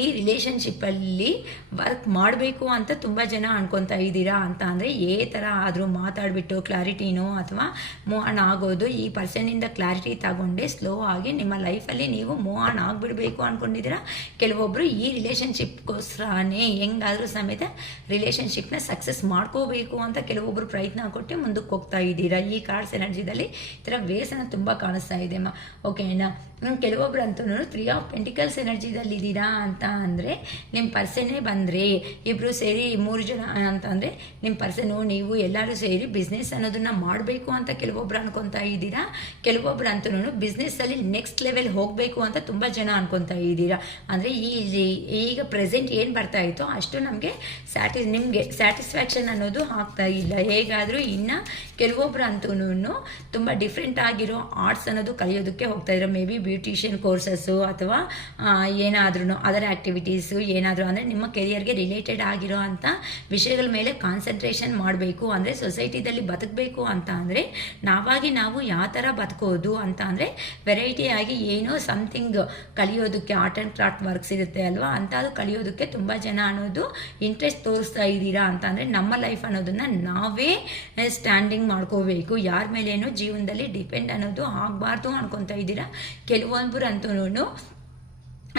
ಈ ರಿಲೇಷನ್ಶಿಪ್ಪಲ್ಲಿ ವರ್ಕ್ ಮಾಡಬೇಕು ಅಂತ ತುಂಬ ಜನ ಅನ್ಕೊತಾ ಇದ್ದೀರಾ. ಅಂತ ಅಂದರೆ ಥರ ಆದರೂ ಮಾತಾಡಿಬಿಟ್ಟು ಕ್ಲಾರಿಟಿನೋ ಅಥವಾ ಮೂವ್ ಆನ್ ಆಗೋದು, ಈ ಪರ್ಸನ್ನಿಂದ ಕ್ಲಾರಿಟಿ ತಗೊಂಡೆ ಸ್ಲೋ ಆಗಿ ನಿಮ್ಮ ಲೈಫಲ್ಲಿ ನೀವು ಮೂವ್ ಆನ್ ಆಗಿಬಿಡಬೇಕು ಅಂದ್ಕೊಂಡಿದ್ದೀರಾ. ಕೆಲವೊಬ್ಬರು ಈ ರಿಲೇಷನ್ಶಿಪ್ಗೋಸ್ಕರನೇ ಹೆಂಗಾದರೂ ಸಮೇತ ರಿಲೇಷನ್ಶಿಪ್ನ ಸಕ್ಸಸ್ ಮಾಡ್ಕೋಬೇಕು ಅಂತ ಕೆಲವೊಬ್ಬರು ಪ್ರಯತ್ನ ಕೊಟ್ಟು ಮುಂದಕ್ಕೆ ಹೋಗ್ತಾ ಇದ್ದೀರಾ. ಈ ಕಾರ್ಡ್ಸ್ ಎನರ್ಜಿದಲ್ಲಿ ಈ ಥರ ವೇಸನ ತುಂಬ ಕಾಣಿಸ್ತಾ ಇದೆ ಅಮ್ಮ. ಓಕೆನಾ. ಕೆಲವೊಬ್ರು ಅಂತೂ 3 ಆಫ್ ಪೆಂಟಿಕಲ್ಸ್ ಎನರ್ಜಿದಲ್ಲಿ ಇದ್ದೀರಾ ಅಂತ ಅಂದರೆ ನಿಮ್ಮ ಪರ್ಸನ್ನೇ ಬಂದರೆ ಇಬ್ಬರು ಸೇರಿ 3 ಜನ ಅಂತ ಅಂದರೆ ನಿಮ್ಮ ಪರ್ಸನು ನೀವು ಎಲ್ಲರೂ ಸೇರಿ ಬಿಸ್ನೆಸ್ ಅನ್ನೋದನ್ನು ಮಾಡಬೇಕು ಅಂತ ಕೆಲವೊಬ್ರು ಅನ್ಕೊತಾ ಇದ್ದೀರಾ. ಕೆಲವೊಬ್ರು ಅಂತೂ ಬಿಸ್ನೆಸ್ಸಲ್ಲಿ ನೆಕ್ಸ್ಟ್ ಲೆವೆಲ್ ಹೋಗಬೇಕು ಅಂತ ತುಂಬ ಜನ ಅನ್ಕೊತಾ ಇದ್ದೀರಾ. ಅಂದರೆ ಈಗ ಪ್ರೆಸೆಂಟ್ ಏನು ಬರ್ತಾ ಇತ್ತೋ ಅಷ್ಟು ನಮಗೆ ನಿಮಗೆ ಸ್ಯಾಟಿಸ್ಫ್ಯಾಕ್ಷನ್ ಅನ್ನೋದು ಆಗ್ತಾ ಇಲ್ಲ. ಹೇಗಾದರೂ ಇನ್ನು ಕೆಲವೊಬ್ರು ಅಂತೂ ತುಂಬ ಡಿಫ್ರೆಂಟ್ ಆಗಿರೋ ಆರ್ಟ್ಸ್ ಅನ್ನೋದು ಕಲಿಯೋದಕ್ಕೆ ಹೋಗ್ತಾ ಇದ್ದಾರೆ. ಮೇ ಬಿ ಬ್ಯೂಟಿಷಿಯನ್ ಕೋರ್ಸಸ್ಸು ಅಥವಾ ಏನಾದ್ರೂ ಅದರ್ ಆ್ಯಕ್ಟಿವಿಟೀಸು ಏನಾದರೂ ಅಂದರೆ ನಿಮ್ಮ ಕೆರಿಯರ್ಗೆ ರಿಲೇಟೆಡ್ ಆಗಿರೋ ಅಂಥ ವಿಷಯಗಳ ಮೇಲೆ ಕಾನ್ಸಂಟ್ರೇಷನ್ ಮಾಡಬೇಕು. ಅಂದರೆ ಸೊಸೈಟಿದಲ್ಲಿ ಬದುಕಬೇಕು ಅಂತ ಅಂದರೆ ನಾವು ಯಾವ ಥರ ಬದುಕೋದು ಅಂತ ಅಂದರೆ ವೆರೈಟಿಯಾಗಿ ಏನೋ ಸಮಥಿಂಗ್ ಕಲಿಯೋದಕ್ಕೆ ಆರ್ಟ್ ಆ್ಯಂಡ್ ಕ್ರಾಫ್ಟ್ ವರ್ಕ್ಸ್ ಇರುತ್ತೆ ಅಲ್ವಾ, ಅಂಥದ್ದು ಕಲಿಯೋದಕ್ಕೆ ತುಂಬ ಜನ ಅನ್ನೋದು ಇಂಟ್ರೆಸ್ಟ್ ತೋರಿಸ್ತಾ ಇದ್ದೀರಾ. ಅಂತ ಅಂದರೆ ನಮ್ಮ ಲೈಫ್ ಅನ್ನೋದನ್ನು ನಾವೇ ಸ್ಟ್ಯಾಂಡಿಂಗ್ ಮಾಡ್ಕೋಬೇಕು, ಯಾರ ಮೇಲೇನೋ ಜೀವನದಲ್ಲಿ ಡಿಪೆಂಡ್ ಅನ್ನೋದು ಆಗಬಾರ್ದು ಅನ್ಕೊತಾ ಇದ್ದೀರಾ. ಕೆಲವೊಬ್ಬರು ಅಂತೂ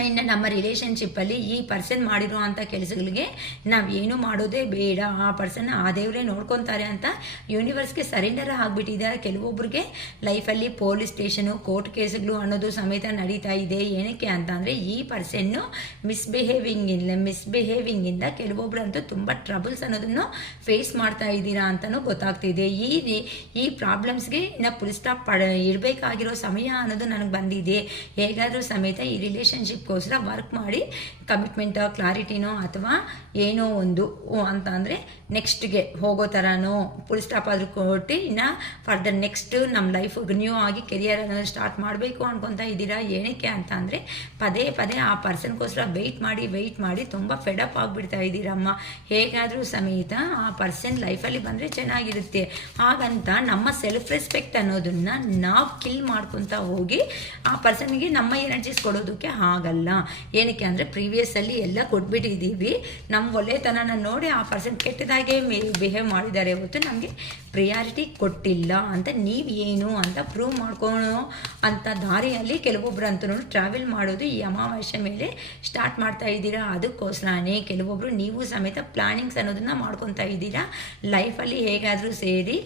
ಇನ್ನು ನಮ್ಮ ರಿಲೇಷನ್ಶಿಪ್ಪಲ್ಲಿ ಈ ಪರ್ಸನ್ ಮಾಡಿರೋ ಅಂಥ ಕೆಲಸಗಳಿಗೆ ನಾವೇನು ಮಾಡೋದೇ ಬೇಡ, ಆ ಪರ್ಸನ್ ಆ ದೇವರೇ ನೋಡ್ಕೊತಾರೆ ಅಂತ ಯೂನಿವರ್ಸ್ಗೆ ಸರೆಂಡರ್ ಆಗಿಬಿಟ್ಟಿದ್ದಾರೆ. ಕೆಲವೊಬ್ಬರಿಗೆ ಲೈಫಲ್ಲಿ ಪೊಲೀಸ್ ಸ್ಟೇಷನು ಕೋರ್ಟ್ ಕೇಸ್ಗಳು ಅನ್ನೋದು ಸಮೇತ ನಡೀತಾ ಇದೆ. ಏನಕ್ಕೆ ಅಂತ ಅಂದರೆ ಈ ಪರ್ಸನ್ನು ಮಿಸ್ಬಿಹೇವಿಂಗಿಂದ ಕೆಲವೊಬ್ಬರಂತೂ ತುಂಬ ಟ್ರಬಲ್ಸ್ ಅನ್ನೋದನ್ನು ಫೇಸ್ ಮಾಡ್ತಾ ಇದ್ದೀರಾ ಅಂತಲೂ ಗೊತ್ತಾಗ್ತಿದೆ. ಈ ಪ್ರಾಬ್ಲಮ್ಸ್ಗೆ ಇನ್ನು ಫುಲ್ ಸ್ಟಾಪ್ ಇರಬೇಕಾಗಿರೋ ಸಮಯ ಅನ್ನೋದು ನನಗೆ ಬಂದಿದೆ. ಹೇಗಾದರೂ ಸಮೇತ ಈ ರಿಲೇಷನ್ಶಿಪ್ ಗೋಸ್ಕರ ವರ್ಕ್ ಮಾಡಿ ಕಮಿಟ್ಮೆಂಟೋ ಕ್ಲಾರಿಟಿನೋ ಅಥವಾ ಏನೋ ಒಂದು ಅಂತ ಅಂದರೆ ನೆಕ್ಸ್ಟ್ಗೆ ಹೋಗೋ ಥರನೋ ಫುಲ್ ಸ್ಟಾಪ್ ಆದರೂ ಕೊಟ್ಟು ಇನ್ನು ಫರ್ದರ್ ನೆಕ್ಸ್ಟ್ ನಮ್ಮ ಲೈಫ್ ನ್ಯೂ ಆಗಿ ಕೆರಿಯರ್ ಅನ್ನೋದು ಸ್ಟಾರ್ಟ್ ಮಾಡಬೇಕು ಅನ್ಕೊತಾ ಇದ್ದೀರಾ. ಏನಕ್ಕೆ ಅಂತ ಅಂದರೆ ಪದೇ ಆ ಪರ್ಸನ್ಗೋಸ್ಕರ ವೆಯ್ಟ್ ಮಾಡಿ ತುಂಬ ಫೆಡಪ್ ಆಗಿಬಿಡ್ತಾ ಇದ್ದೀರಮ್ಮ. ಹೇಗಾದರೂ ಸಮೇತ ಆ ಪರ್ಸನ್ ಲೈಫಲ್ಲಿ ಬಂದರೆ ಚೆನ್ನಾಗಿರುತ್ತೆ. ಹಾಗಂತ ನಮ್ಮ ಸೆಲ್ಫ್ ರೆಸ್ಪೆಕ್ಟ್ ಅನ್ನೋದನ್ನು ನಾವು ಕಿಲ್ ಮಾಡ್ಕೊತಾ ಹೋಗಿ ಆ ಪರ್ಸನ್ಗೆ ನಮ್ಮ ಎನರ್ಜೀಸ್ ಕೊಡೋದಕ್ಕೆ ಆಗಲ್ಲ. ಏನಕ್ಕೆ ಅಂದರೆ ಪ್ರೀವಿಯಸ್ಸಲ್ಲಿ ಎಲ್ಲ ಕೊಟ್ಬಿಟ್ಟಿದ್ದೀವಿ, ನಮ್ಮ ಒಳ್ಳೆತನನ ನೋಡಿ ಆ ಪರ್ಸನ್ ಕೆಟ್ಟದಾಗೆ ಬಿಹೇವ್ ಮಾಡಿದ್ದಾರೆ ಹೊತ್ತು ನಮಗೆ ಪ್ರಿಯಾರಿಟಿ ಕೊಟ್ಟಿಲ್ಲ ಅಂತ ನೀವೇನು ಅಂತ ಪ್ರೂವ್ ಮಾಡ್ಕೊಳೋ ಅಂಥ ದಾರಿಯಲ್ಲಿ ಕೆಲವೊಬ್ರು ಅಂತೂ ಟ್ರಾವೆಲ್ ಮಾಡೋದು ಈ ಅಮಾವಾಸ್ಯೆ ಮೇಲೆ ಸ್ಟಾರ್ಟ್ ಮಾಡ್ತಾ ಇದ್ದೀರಾ. ಅದಕ್ಕೋಸ್ಕರನೇ ಕೆಲವೊಬ್ಬರು ನೀವು ಸಮೇತ ಪ್ಲಾನಿಂಗ್ಸ್ ಅನ್ನೋದನ್ನು ಮಾಡ್ಕೊತಾ ಇದ್ದೀರಾ. ಲೈಫಲ್ಲಿ ಹೇಗಾದರೂ ಸೇರಿ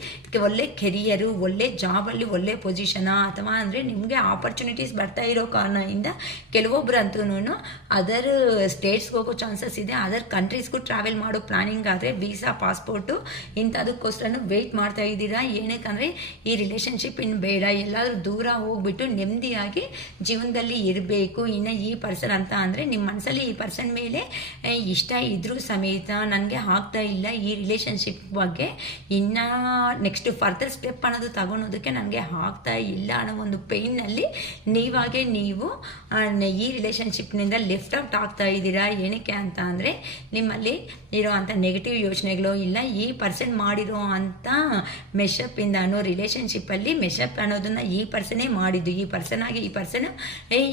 ಒಳ್ಳೆ ಕೆರಿಯರು, ಒಳ್ಳೆ ಜಾಬಲ್ಲಿ ಒಳ್ಳೆ ಪೊಸಿಷನ ಅಥವಾ ಅಂದರೆ ನಿಮಗೆ ಆಪರ್ಚುನಿಟೀಸ್ ಬರ್ತಾ ಇರೋ ಕಾರಣದಿಂದ ಕೆಲವೊಬ್ಬರು ಕೆಲವೊಬ್ಬರಂತೂ ಅದರ್ ಸ್ಟೇಟ್ಸ್ಗೆ ಹೋಗೋ ಚಾನ್ಸಸ್ ಇದೆ, ಅದರ್ ಕಂಟ್ರೀಸ್ಗೂ ಟ್ರಾವೆಲ್ ಮಾಡೋ ಪ್ಲಾನಿಂಗ್ ಆದರೆ ವೀಸಾ ಪಾಸ್ಪೋರ್ಟು ಇಂಥದಕ್ಕೋಸ್ಕರ ವೆಯ್ಟ್ ಮಾಡ್ತಾ ಇದ್ದೀರಾ. ಏನಕ್ಕಂದರೆ ಈ ರಿಲೇಷನ್ಶಿಪ್ ಇನ್ನು ಬೇಡ, ಎಲ್ಲಾದರೂ ದೂರ ಹೋಗ್ಬಿಟ್ಟು ನೆಮ್ಮದಿಯಾಗಿ ಜೀವನದಲ್ಲಿ ಇರಬೇಕು. ಇನ್ನು ಈ ಪರ್ಸನ್ ಅಂತ ಅಂದರೆ ನಿಮ್ಮ ಮನಸ್ಸಲ್ಲಿ ಈ ಪರ್ಸನ್ ಮೇಲೆ ಇಷ್ಟ ಇದ್ರೂ ಸಮೇತ ನನಗೆ ಆಗ್ತಾ ಇಲ್ಲ ಈ ರಿಲೇಷನ್ಶಿಪ್ ಬಗ್ಗೆ, ಇನ್ನು ನೆಕ್ಸ್ಟ್ ಫರ್ದರ್ ಸ್ಟೆಪ್ ಅನ್ನೋದು ತಗೊಳೋದಕ್ಕೆ ನನಗೆ ಆಗ್ತಾ ಇಲ್ಲ ಅನ್ನೋ ಒಂದು ಪೇಯ್ನಲ್ಲಿ ನೀವಾಗೆ ನೀವು ಈ ರಿಲೇಷನ್ಶಿಪ್ನಿಂದ ಲೆಫ್ಟ್ ಔಟ್ ಆಗ್ತಾ ಇದ್ದೀರಾ. ಏನಕ್ಕೆ ಅಂತ ಅಂದರೆ ನಿಮ್ಮಲ್ಲಿ ಇರೋ ಅಂಥ ನೆಗೆಟಿವ್ ಯೋಚನೆಗಳು ಇಲ್ಲ, ಈ ಪರ್ಸನ್ ಮಾಡಿರೋ ಅಂಥ ಮೆಶಪ್ಪಿಂದ ಅನ್ನೋ ರಿಲೇಷನ್ಶಿಪ್ಪಲ್ಲಿ ಮೆಶಪ್ ಅನ್ನೋದನ್ನು ಈ ಪರ್ಸನೇ ಮಾಡಿದ್ದು. ಈ ಪರ್ಸನಾಗಿ ಈ ಪರ್ಸನ್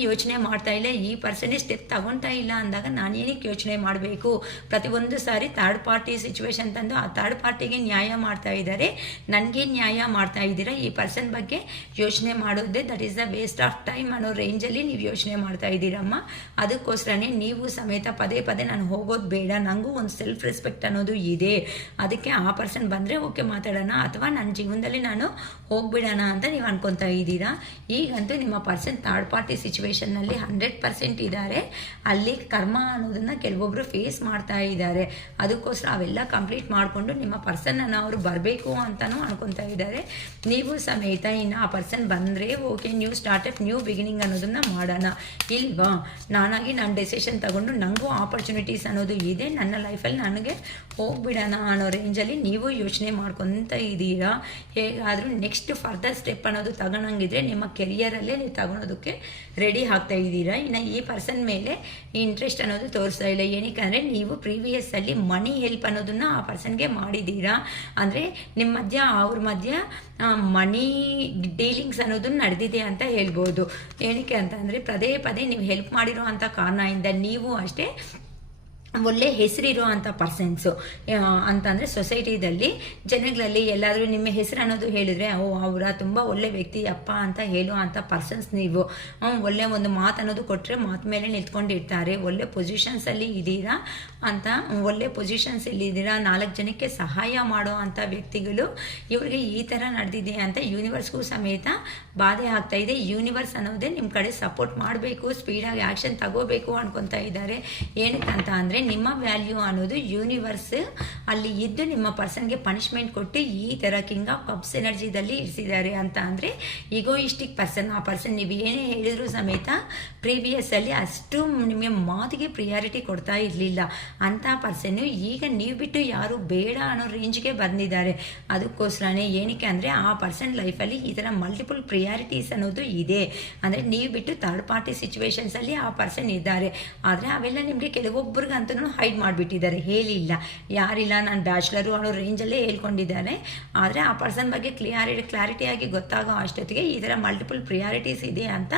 ಯೋಚನೆ ಮಾಡ್ತಾ ಇಲ್ಲ, ಈ ಪರ್ಸನೇ ಸ್ಟೆಪ್ ತಗೊಳ್ತಾ ಇಲ್ಲ ಅಂದಾಗ ನಾನು ಏನಕ್ಕೆ ಯೋಚನೆ ಮಾಡಬೇಕು. ಪ್ರತಿಯೊಂದು ಸಾರಿ ಥರ್ಡ್ ಪಾರ್ಟಿ ಸಿಚುವೇಶನ್ ತಂದು ಆ ಥರ್ಡ್ ಪಾರ್ಟಿಗೆ ನ್ಯಾಯ ಮಾಡ್ತಾ ಇದ್ದಾರೆ, ನನಗೆ ನ್ಯಾಯ ಮಾಡ್ತಾ ಇದ್ದೀರಾ. ಈ ಪರ್ಸನ್ ಬಗ್ಗೆ ಯೋಚನೆ ಮಾಡೋದೇ that is the waste of time ಅನ್ನೋ ರೇಂಜಲ್ಲಿ ನೀವು ಯೋಚನೆ ಮಾಡ್ತಾ ಇದ್ದೀರಮ್ಮ. ಅದಕ್ಕೋಸ್ಕರನೇ ನೀವು ಸಮೇತ ಪದೇ ಪದೇ ನಾನು ಹೋಗೋದು ಬೇಡ, ನನಗೂ ಒಂದು ಸೆಲ್ಫ್ ರೆಸ್ಪೆಕ್ಟ್ ಅನ್ನೋದು ಇದೆ, ಅದಕ್ಕೆ ಆ ಪರ್ಸನ್ ಬಂದರೆ ಓಕೆ ಮಾತಾಡೋಣ, ಅಥವಾ ನನ್ನ ಜೀವನದಲ್ಲಿ ನಾನು ಹೋಗ್ಬಿಡೋಣ ಅಂತ ನೀವು ಅನ್ಕೊತಾ ಇದ್ದೀರಾ. ಈಗಂತೂ ನಿಮ್ಮ ಪರ್ಸನ್ ಥರ್ಡ್ ಪಾರ್ಟಿ ಸಿಚುವೇಶನ್ನಲ್ಲಿ 100% ಇದ್ದಾರೆ. ಅಲ್ಲಿ ಕರ್ಮ ಅನ್ನೋದನ್ನು ಕೆಲವೊಬ್ಬರು ಫೇಸ್ ಮಾಡ್ತಾ ಇದ್ದಾರೆ. ಅದಕ್ಕೋಸ್ಕರ ಅವೆಲ್ಲ ಕಂಪ್ಲೀಟ್ ಮಾಡಿಕೊಂಡು ನಿಮ್ಮ ಪರ್ಸನನ್ನು ಅವರು ಬರಬೇಕು ಅಂತಲೂ ಅನ್ಕೊತಾ ಇದ್ದಾರೆ. ನೀವು ಸಮೇತ ಇನ್ನು ಆ ಪರ್ಸನ್ ಬಂದರೆ okay new startup new beginning ಅನ್ನೋದನ್ನು ಮಾಡೋಣ, ಇಲ್ವಾ ನಾನಾಗಿ ನಾನು ಡೆಸಿಷನ್ ತಗೊಂಡು ನನಗೂ ಆಪರ್ಚುನಿಟೀಸ್ ಅನ್ನೋದು ಇದೆ, ನನ್ನ ಲೈಫಲ್ಲಿ ನನಗೆ ಹೋಗ್ಬಿಡೋಣ ಅನ್ನೋ ರೇಂಜಲ್ಲಿ ನೀವು ಯೋಚನೆ ಮಾಡ್ಕೊತ ಇದ್ದೀರಾ. ಹೇಗಾದರೂ ನೆಕ್ಸ್ಟ್ ಫರ್ದರ್ ಸ್ಟೆಪ್ ಅನ್ನೋದು ತಗೊಳಂಗಿದ್ರೆ ನಿಮ್ಮ ಕೆರಿಯರಲ್ಲೇ ನೀವು ತಗೊಳೋದಕ್ಕೆ ರೆಡಿ ಆಗ್ತಾ ಇದ್ದೀರಾ. ಇನ್ನು ಈ ಪರ್ಸನ್ ಮೇಲೆ ಇಂಟ್ರೆಸ್ಟ್ ಅನ್ನೋದು ತೋರಿಸ್ತಾ ಇಲ್ಲ. ಏನಕ್ಕೆ ಅಂದರೆ ನೀವು ಪ್ರೀವಿಯಸ್ಸಲ್ಲಿ ಮನಿ ಹೆಲ್ಪ್ ಅನ್ನೋದನ್ನು ಆ ಪರ್ಸನ್ಗೆ ಮಾಡಿದ್ದೀರಾ. ಅಂದರೆ ನಿಮ್ಮ ಮಧ್ಯ ಅವ್ರ ಮಧ್ಯ ಮನಿ ಡೀಲಿಂಗ್ಸ್ ಅನ್ನೋದು ನಡೆದಿದೆ ಅಂತ ಹೇಳ್ಬೋದು. ಏನಕ್ಕೆ ಅಂತ ಅಂದರೆ ಪದೇ ಪದೇ ನೀವು ಹೆಲ್ಪ್ ಮಾಡಿರೋ ಅಂಥ ಕಾರಣದಿಂದ ನೀವು ಅಷ್ಟೇ ಒಳ್ಳೆ ಹೆಸರಿರೋ ಅಂಥ ಪರ್ಸನ್ಸು ಅಂತಂದರೆ ಸೊಸೈಟಿದಲ್ಲಿ ಜನಗಳಲ್ಲಿ ಎಲ್ಲಾದರೂ ನಿಮ್ಮ ಹೆಸರು ಅನ್ನೋದು ಹೇಳಿದರೆ ಅವರ ತುಂಬ ಒಳ್ಳೆ ವ್ಯಕ್ತಿ ಅಪ್ಪ ಅಂತ ಹೇಳೋ ಅಂಥ ಪರ್ಸನ್ಸ್ ನೀವು. ಒಳ್ಳೆ ಒಂದು ಮಾತು ಅನ್ನೋದು ಕೊಟ್ಟರೆ ಮಾತು ಮೇಲೆ ನಿಂತ್ಕೊಂಡಿರ್ತಾರೆ, ಒಳ್ಳೆ ಪೊಸಿಷನ್ಸಲ್ಲಿ ಇದ್ದೀರಾ ಅಂತ, ಒಳ್ಳೆ ಪೊಸಿಷನ್ಸಲ್ಲಿ ಇದ್ದೀರಾ, 4 ಜನಕ್ಕೆ ಸಹಾಯ ಮಾಡೋ ಅಂಥ ವ್ಯಕ್ತಿಗಳು. ಇವ್ರಿಗೆ ಈ ಥರ ನಡೆದಿದೆ ಅಂತ ಯೂನಿವರ್ಸ್ಗೂ ಸಮೇತ ಬಾಧೆ ಆಗ್ತಾಯಿದೆ. ಯೂನಿವರ್ಸ್ ಅನ್ನೋದೇ ನಿಮ್ಮ ಕಡೆ ಸಪೋರ್ಟ್ ಮಾಡಬೇಕು, ಸ್ಪೀಡಾಗಿ ಆ್ಯಕ್ಷನ್ ತಗೋಬೇಕು ಅನ್ಕೊತಾ ಇದ್ದಾರೆ. ಏನಕ್ಕಂತ ಅಂದರೆ ನಿಮ್ಮ ವ್ಯಾಲ್ಯೂ ಅನ್ನೋದು ಯೂನಿವರ್ಸ್ ಅಲ್ಲಿ ಇದ್ದು ನಿಮ್ಮ ಪರ್ಸನ್ಗೆ ಪನಿಷ್ಮೆಂಟ್ ಕೊಟ್ಟು ಈ ಥರ ಕಿಂಗ್ ಆಫ್ ಕಪ್ಸ್ ಎನರ್ಜಿದಲ್ಲಿ ಇರಿಸಿದ್ದಾರೆ ಅಂತ ಅಂದರೆ ಈಗೋಯಿಸ್ಟಿಕ್ ಪರ್ಸನ್. ಆ ಪರ್ಸನ್ ನೀವು ಏನೇ ಹೇಳಿದ್ರು ಸಮೇತ ಪ್ರೀವಿಯಸ್ಸಲ್ಲಿ ಅಷ್ಟು ನಿಮಗೆ ಮಾತಿಗೆ ಪ್ರಿಯಾರಿಟಿ ಕೊಡ್ತಾ ಇರಲಿಲ್ಲ ಅಂಥ ಪರ್ಸನ್ನು ಈಗ ನೀವು ಬಿಟ್ಟು ಯಾರು ಬೇಡ ಅನ್ನೋ ರೇಂಜ್ಗೆ ಬಂದಿದ್ದಾರೆ. ಅದಕ್ಕೋಸ್ಕರನೇ ಏನಕ್ಕೆ ಅಂದರೆ ಆ ಪರ್ಸನ್ ಲೈಫಲ್ಲಿ ಈ ಥರ ಮಲ್ಟಿಪಲ್ ಪ್ರಿಯಾರಿಟೀಸ್ ಅನ್ನೋದು ಇದೆ. ಅಂದರೆ ನೀವು ಬಿಟ್ಟು ಥರ್ಡ್ ಪಾರ್ಟಿ ಸಿಚುವೇಶನ್ಸಲ್ಲಿ ಆ ಪರ್ಸನ್ ಇದ್ದಾರೆ. ಆದರೆ ಅವೆಲ್ಲ ನಿಮಗೆ ಕೆಲವೊಬ್ಬರಿಗಂತೂ ಹೈಡ್ ಮಾಡಿಬಿಟ್ಟಿದ್ದಾರೆ, ಹೇಳಿಲ್ಲ, ಯಾರಿಲ್ಲ ನಾನು ಬ್ಯಾಚುಲರು ಅನ್ನೋ ರೇಂಜಲ್ಲೇ ಹೇಳ್ಕೊಂಡಿದ್ದಾರೆ. ಆದರೆ ಆ ಪರ್ಸನ್ ಬಗ್ಗೆ ಕ್ಲಾರಿಟಿಯಾಗಿ ಗೊತ್ತಾಗೋ ಅಷ್ಟೊತ್ತಿಗೆ ಈ ಥರ ಮಲ್ಟಿಪಲ್ ಪ್ರಿಯಾರಿಟೀಸ್ ಇದೆ ಅಂತ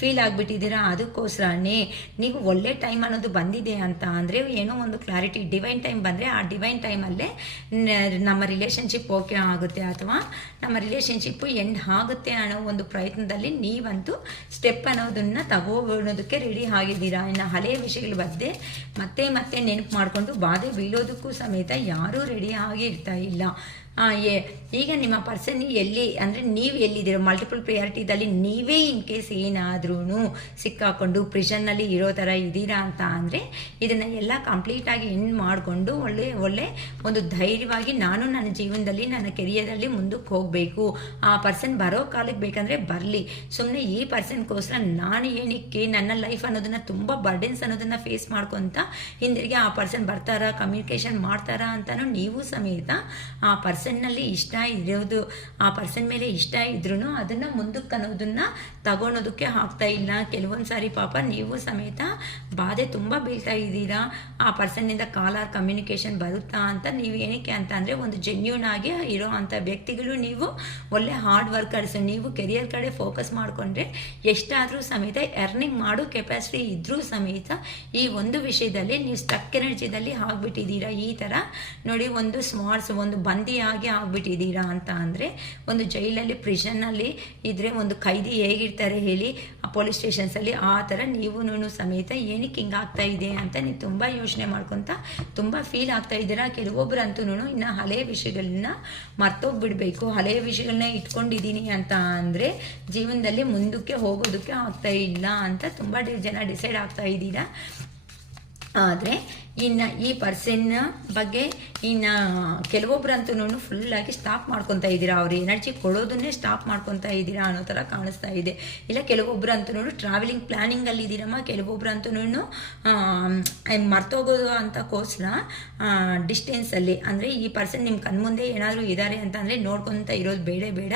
ಫೀಲ್ ಆಗಿಬಿಟ್ಟಿದ್ದೀರಾ. ಅದಕ್ಕೋಸ್ಕರನೇ ನೀವು ಒಳ್ಳೆ ಟೈಮ್ ಅನ್ನೋದು ಬಂದಿದೆ ಅಂತ ಅಂದರೆ ಏನೋ ಒಂದು ಕ್ಲಾರಿಟಿ ಡಿವೈನ್ ಟೈಮ್ ಬಂದರೆ ಆ ಡಿವೈನ್ ಟೈಮಲ್ಲೇ ನಮ್ಮ ರಿಲೇಷನ್ಶಿಪ್ ಓಕೆ ಆಗುತ್ತೆ ಅಥವಾ ನಮ್ಮ ರಿಲೇಷನ್ಶಿಪ್ಪು ಎಂಡ್ ಆಗುತ್ತೆ ಅನ್ನೋ ಒಂದು ಪ್ರಯತ್ನದಲ್ಲಿ ನೀವಂತೂ ಸ್ಟೆಪ್ ಅನ್ನೋದನ್ನು ತಗೋಬೋದಕ್ಕೆ ರೆಡಿ ಆಗಿದ್ದೀರಾ. ಇನ್ನು ಹಳೆಯ ವಿಷಯಗಳ ಬಗ್ಗೆ ಮತ್ತೆ ಮತ್ತೆ ನೆನಪು ಮಾಡಿಕೊಂಡು ಬಾಧೆ ಬೀಳೋದಕ್ಕೂ ಸಮೇತ ಯಾರೂ ರೆಡಿ ಆಗಿ ಇರ್ತಾ ಇಲ್ಲ. ಈಗ ನಿಮ್ಮ ಪರ್ಸನ್ ಎಲ್ಲಿ ಅಂದರೆ ನೀವು ಎಲ್ಲಿದ್ದೀರೋ ಮಲ್ಟಿಪಲ್ ಪ್ರಿಯಾರಿಟಿದಲ್ಲಿ ನೀವೇ ಇನ್ ಕೇಸ್ ಏನಾದ್ರೂ ಸಿಕ್ಕಾಕೊಂಡು ಪ್ರಿಷನ್ನಲ್ಲಿ ಇರೋ ಥರ ಇದ್ದೀರಾ ಅಂತ ಅಂದರೆ ಇದನ್ನು ಎಲ್ಲ ಕಂಪ್ಲೀಟಾಗಿ ಎಂಡ್ ಮಾಡಿಕೊಂಡು ಒಳ್ಳೆ ಒಂದು ಧೈರ್ಯವಾಗಿ ನಾನು ನನ್ನ ಜೀವನದಲ್ಲಿ ನನ್ನ ಕೆರಿಯರಲ್ಲಿ ಮುಂದಕ್ಕೆ ಹೋಗಬೇಕು. ಆ ಪರ್ಸನ್ ಬರೋ ಕಾಲಕ್ಕೆ ಬೇಕಂದರೆ ಬರಲಿ, ಸುಮ್ಮನೆ ಈ ಪರ್ಸನ್ಗೋಸ್ಕರ ನಾನು ಏನಕ್ಕೆ ನನ್ನ ಲೈಫ್ ಅನ್ನೋದನ್ನು ತುಂಬ ಬರ್ಡೆನ್ಸ್ ಅನ್ನೋದನ್ನು ಫೇಸ್ ಮಾಡ್ಕೊತ ಹಿಂದಿರುಗಿ ಆ ಪರ್ಸನ್ ಬರ್ತಾರಾ ಕಮ್ಯುನಿಕೇಷನ್ ಮಾಡ್ತಾರಾ ಅಂತಲೂ ನೀವು ಸಮೇತ ಆ ಪರ್ಸನ್ನಲ್ಲಿ ಇಷ್ಟ ಇರೋದು ಆ ಪರ್ಸನ್ ಮೇಲೆ ಇಷ್ಟ ಇದ್ರೂ ಅದನ್ನು ಮುಂದಕ್ಕೆ ಅನ್ನೋದನ್ನು ತಗೊಳೋದಕ್ಕೆ ಆಗ್ತಾ ಇಲ್ಲ. ಕೆಲವೊಂದು ಸಾರಿ ಪಾಪ ನೀವು ಸಮೇತ ಬಾಧೆ ತುಂಬ ಬೀಳ್ತಾ ಇದ್ದೀರಾ. ಆ ಪರ್ಸನ್ನಿಂದ ಕಾಲ್ ಆರ್ ಕಮ್ಯುನಿಕೇಷನ್ ಬರುತ್ತಾ ಅಂತ ನೀವು ಏನಕ್ಕೆ ಅಂತ ಅಂದರೆ ಒಂದು ಜೆನ್ಯೂನ್ ಆಗಿ ಇರೋ ಅಂಥ ವ್ಯಕ್ತಿಗಳು ನೀವು ಒಳ್ಳೆ ಹಾರ್ಡ್ ವರ್ಕರ್ಸು. ನೀವು ಕೆರಿಯರ್ ಕಡೆ ಫೋಕಸ್ ಮಾಡಿಕೊಂಡ್ರೆ ಎಷ್ಟಾದರೂ ಸಮೇತ ಎರ್ನಿಂಗ್ ಮಾಡೋ ಕೆಪಾಸಿಟಿ ಇದ್ದರೂ ಸಮೇತ ಈ ಒಂದು ವಿಷಯದಲ್ಲಿ ನೀವು ಸ್ಟಕ್ ಎನರ್ಜಿದಲ್ಲಿ ಆಗಿಬಿಟ್ಟಿದ್ದೀರಾ. ಈ ಥರ ನೋಡಿ, ಒಂದು ಸ್ಮಾರ್ಟ್ಸ್ ಒಂದು ಬಂದಿ ಆಗಿ ಆಗ್ಬಿಟ್ಟಿದ್ದೀರಾ ಅಂತ ಅಂದರೆ, ಒಂದು ಜೈಲಲ್ಲಿ ಪ್ರಿಷನ್ನಲ್ಲಿ ಇದ್ದರೆ ಒಂದು ಖೈದಿ ಹೇಗಿರ್ತಾರೆ ಹೇಳಿ ಆ ಪೊಲೀಸ್ ಸ್ಟೇಷನ್ಸಲ್ಲಿ, ಆ ಥರ ನೀವೂ ಸಮೇತ ಏನಕ್ಕೆ ಹಿಂಗೆ ಆಗ್ತಾ ಇದೆ ಅಂತ ನೀವು ತುಂಬ ಯೋಚನೆ ಮಾಡ್ಕೊತ ತುಂಬ ಫೀಲ್ ಆಗ್ತಾ ಇದ್ದೀರಾ. ಕೆಲವೊಬ್ಬರಂತೂ ಇನ್ನು ಹಳೆಯ ವಿಷಯಗಳನ್ನ ಮರ್ತೋಗ್ಬಿಡ್ಬೇಕು, ಹಳೆಯ ವಿಷಯಗಳನ್ನ ಇಟ್ಕೊಂಡಿದ್ದೀನಿ ಅಂತ ಅಂದರೆ ಜೀವನದಲ್ಲಿ ಮುಂದಕ್ಕೆ ಹೋಗೋದಕ್ಕೆ ಆಗ್ತಾ ಇಲ್ಲ ಅಂತ ತುಂಬ ಜನ ಡಿಸೈಡ್ ಆಗ್ತಾ ಇದ್ದೀರಾ. ಆದರೆ ಇನ್ನು ಈ ಪರ್ಸನ್ ಬಗ್ಗೆ ಇನ್ನು ಕೆಲವೊಬ್ಬರಂತೂ ಫುಲ್ಲಾಗಿ ಸ್ಟಾಪ್ ಮಾಡ್ಕೊತಾ ಇದ್ದೀರಾ, ಅವ್ರ ಎನರ್ಜಿ ಕೊಡೋದನ್ನೇ ಸ್ಟಾಪ್ ಮಾಡ್ಕೊತಾ ಇದ್ದೀರಾ ಅನ್ನೋ ಥರ ಕಾಣಿಸ್ತಾ ಇದೆ. ಇಲ್ಲ ಕೆಲವೊಬ್ಬರಂತೂ ಟ್ರಾವೆಲಿಂಗ್ ಪ್ಲ್ಯಾನಿಂಗಲ್ಲಿ ಇದ್ದೀರಮ್ಮ, ಕೆಲವೊಬ್ಬರಂತೂ ಮರ್ತೋಗೋದು ಅಂತಕ್ಕೋಸ್ಕರ ಡಿಸ್ಟೆನ್ಸಲ್ಲಿ, ಅಂದರೆ ಈ ಪರ್ಸನ್ ನಿಮ್ಮ ಕಣ್ಮುಂದೆ ಏನಾದರೂ ಇದ್ದಾರೆ ಅಂತ ಅಂದರೆ ನೋಡ್ಕೊತ ಇರೋದು ಬೇಡ,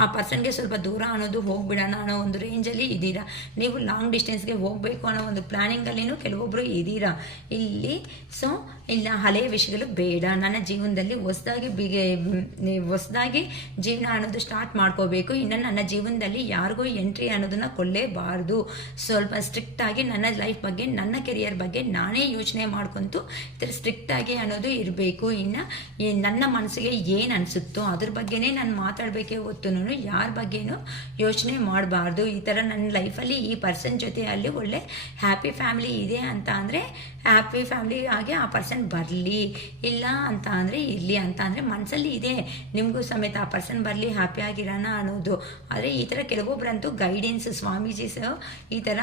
ಆ ಪರ್ಸನ್ಗೆ ಸ್ವಲ್ಪ ದೂರ ಅನ್ನೋದು ಹೋಗ್ಬಿಡೋಣ ಅನ್ನೋ ಒಂದು ರೇಂಜಲ್ಲಿ ಇದ್ದೀರಾ. ನೀವು ಲಾಂಗ್ ಡಿಸ್ಟೆನ್ಸ್ಗೆ ಹೋಗಬೇಕು ಅನ್ನೋ ಒಂದು ಪ್ಲ್ಯಾನಿಂಗಲ್ಲಿನೂ ಕೆಲವೊಬ್ಬರು ಇದ್ದೀರಾ ಇಲ್ಲಿ. ಸೊ ಇಲ್ಲ ಹಳೆಯ ವಿಷಯಗಳು ಬೇಡ, ನನ್ನ ಜೀವನದಲ್ಲಿ ಹೊಸದಾಗಿ ಜೀವನ ಅನ್ನೋದು ಸ್ಟಾರ್ಟ್ ಮಾಡ್ಕೋಬೇಕು. ಇನ್ನು ನನ್ನ ಜೀವನದಲ್ಲಿ ಯಾರಿಗೂ ಎಂಟ್ರಿ ಅನ್ನೋದನ್ನು ಕೊಡಲೇಬಾರ್ದು. ಸ್ವಲ್ಪ ಸ್ಟ್ರಿಕ್ಟಾಗಿ ನನ್ನ ಲೈಫ್ ಬಗ್ಗೆ, ನನ್ನ ಕೆರಿಯರ್ ಬಗ್ಗೆ ನಾನೇ ಯೋಚನೆ ಮಾಡ್ಕೊತು ಈ ಥರ ಸ್ಟ್ರಿಕ್ಟಾಗಿ ಅನ್ನೋದು ಇರಬೇಕು. ಇನ್ನು ನನ್ನ ಮನಸ್ಸಿಗೆ ಏನು ಅನಿಸುತ್ತೋ ಅದ್ರ ಬಗ್ಗೆನೇ ನಾನು ಮಾತಾಡಬೇಕೇ ಹೊತ್ತು ಯಾರ ಬಗ್ಗೆನೂ ಯೋಚನೆ ಮಾಡಬಾರ್ದು. ಈ ಥರ ನನ್ನ ಲೈಫಲ್ಲಿ ಈ ಪರ್ಸನ್ ಜೊತೆ ಅಲ್ಲಿ ಒಳ್ಳೆ ಹ್ಯಾಪಿ ಫ್ಯಾಮಿಲಿ ಇದೆ ಅಂತ ಅಂದರೆ ಹ್ಯಾಪಿ ಫ್ಯಾಮಿಲಿ ಆಗಿ ಆ ಪರ್ಸನ್ ಬರಲಿ, ಇಲ್ಲ ಅಂತ ಅಂದರೆ ಇರಲಿ ಅಂತ ಅಂದರೆ ಮನಸ್ಸಲ್ಲಿ ಇದೆ ನಿಮಗೂ ಸಮೇತ ಆ ಪರ್ಸನ್ ಬರಲಿ, ಹ್ಯಾಪಿಯಾಗಿರೋಣ ಅನ್ನೋದು. ಆದರೆ ಈ ಥರ ಕೆಲವೊಬ್ಬರಂತೂ ಗೈಡೆನ್ಸ್ ಸ್ವಾಮೀಜಿಸ್ ಈ ಥರ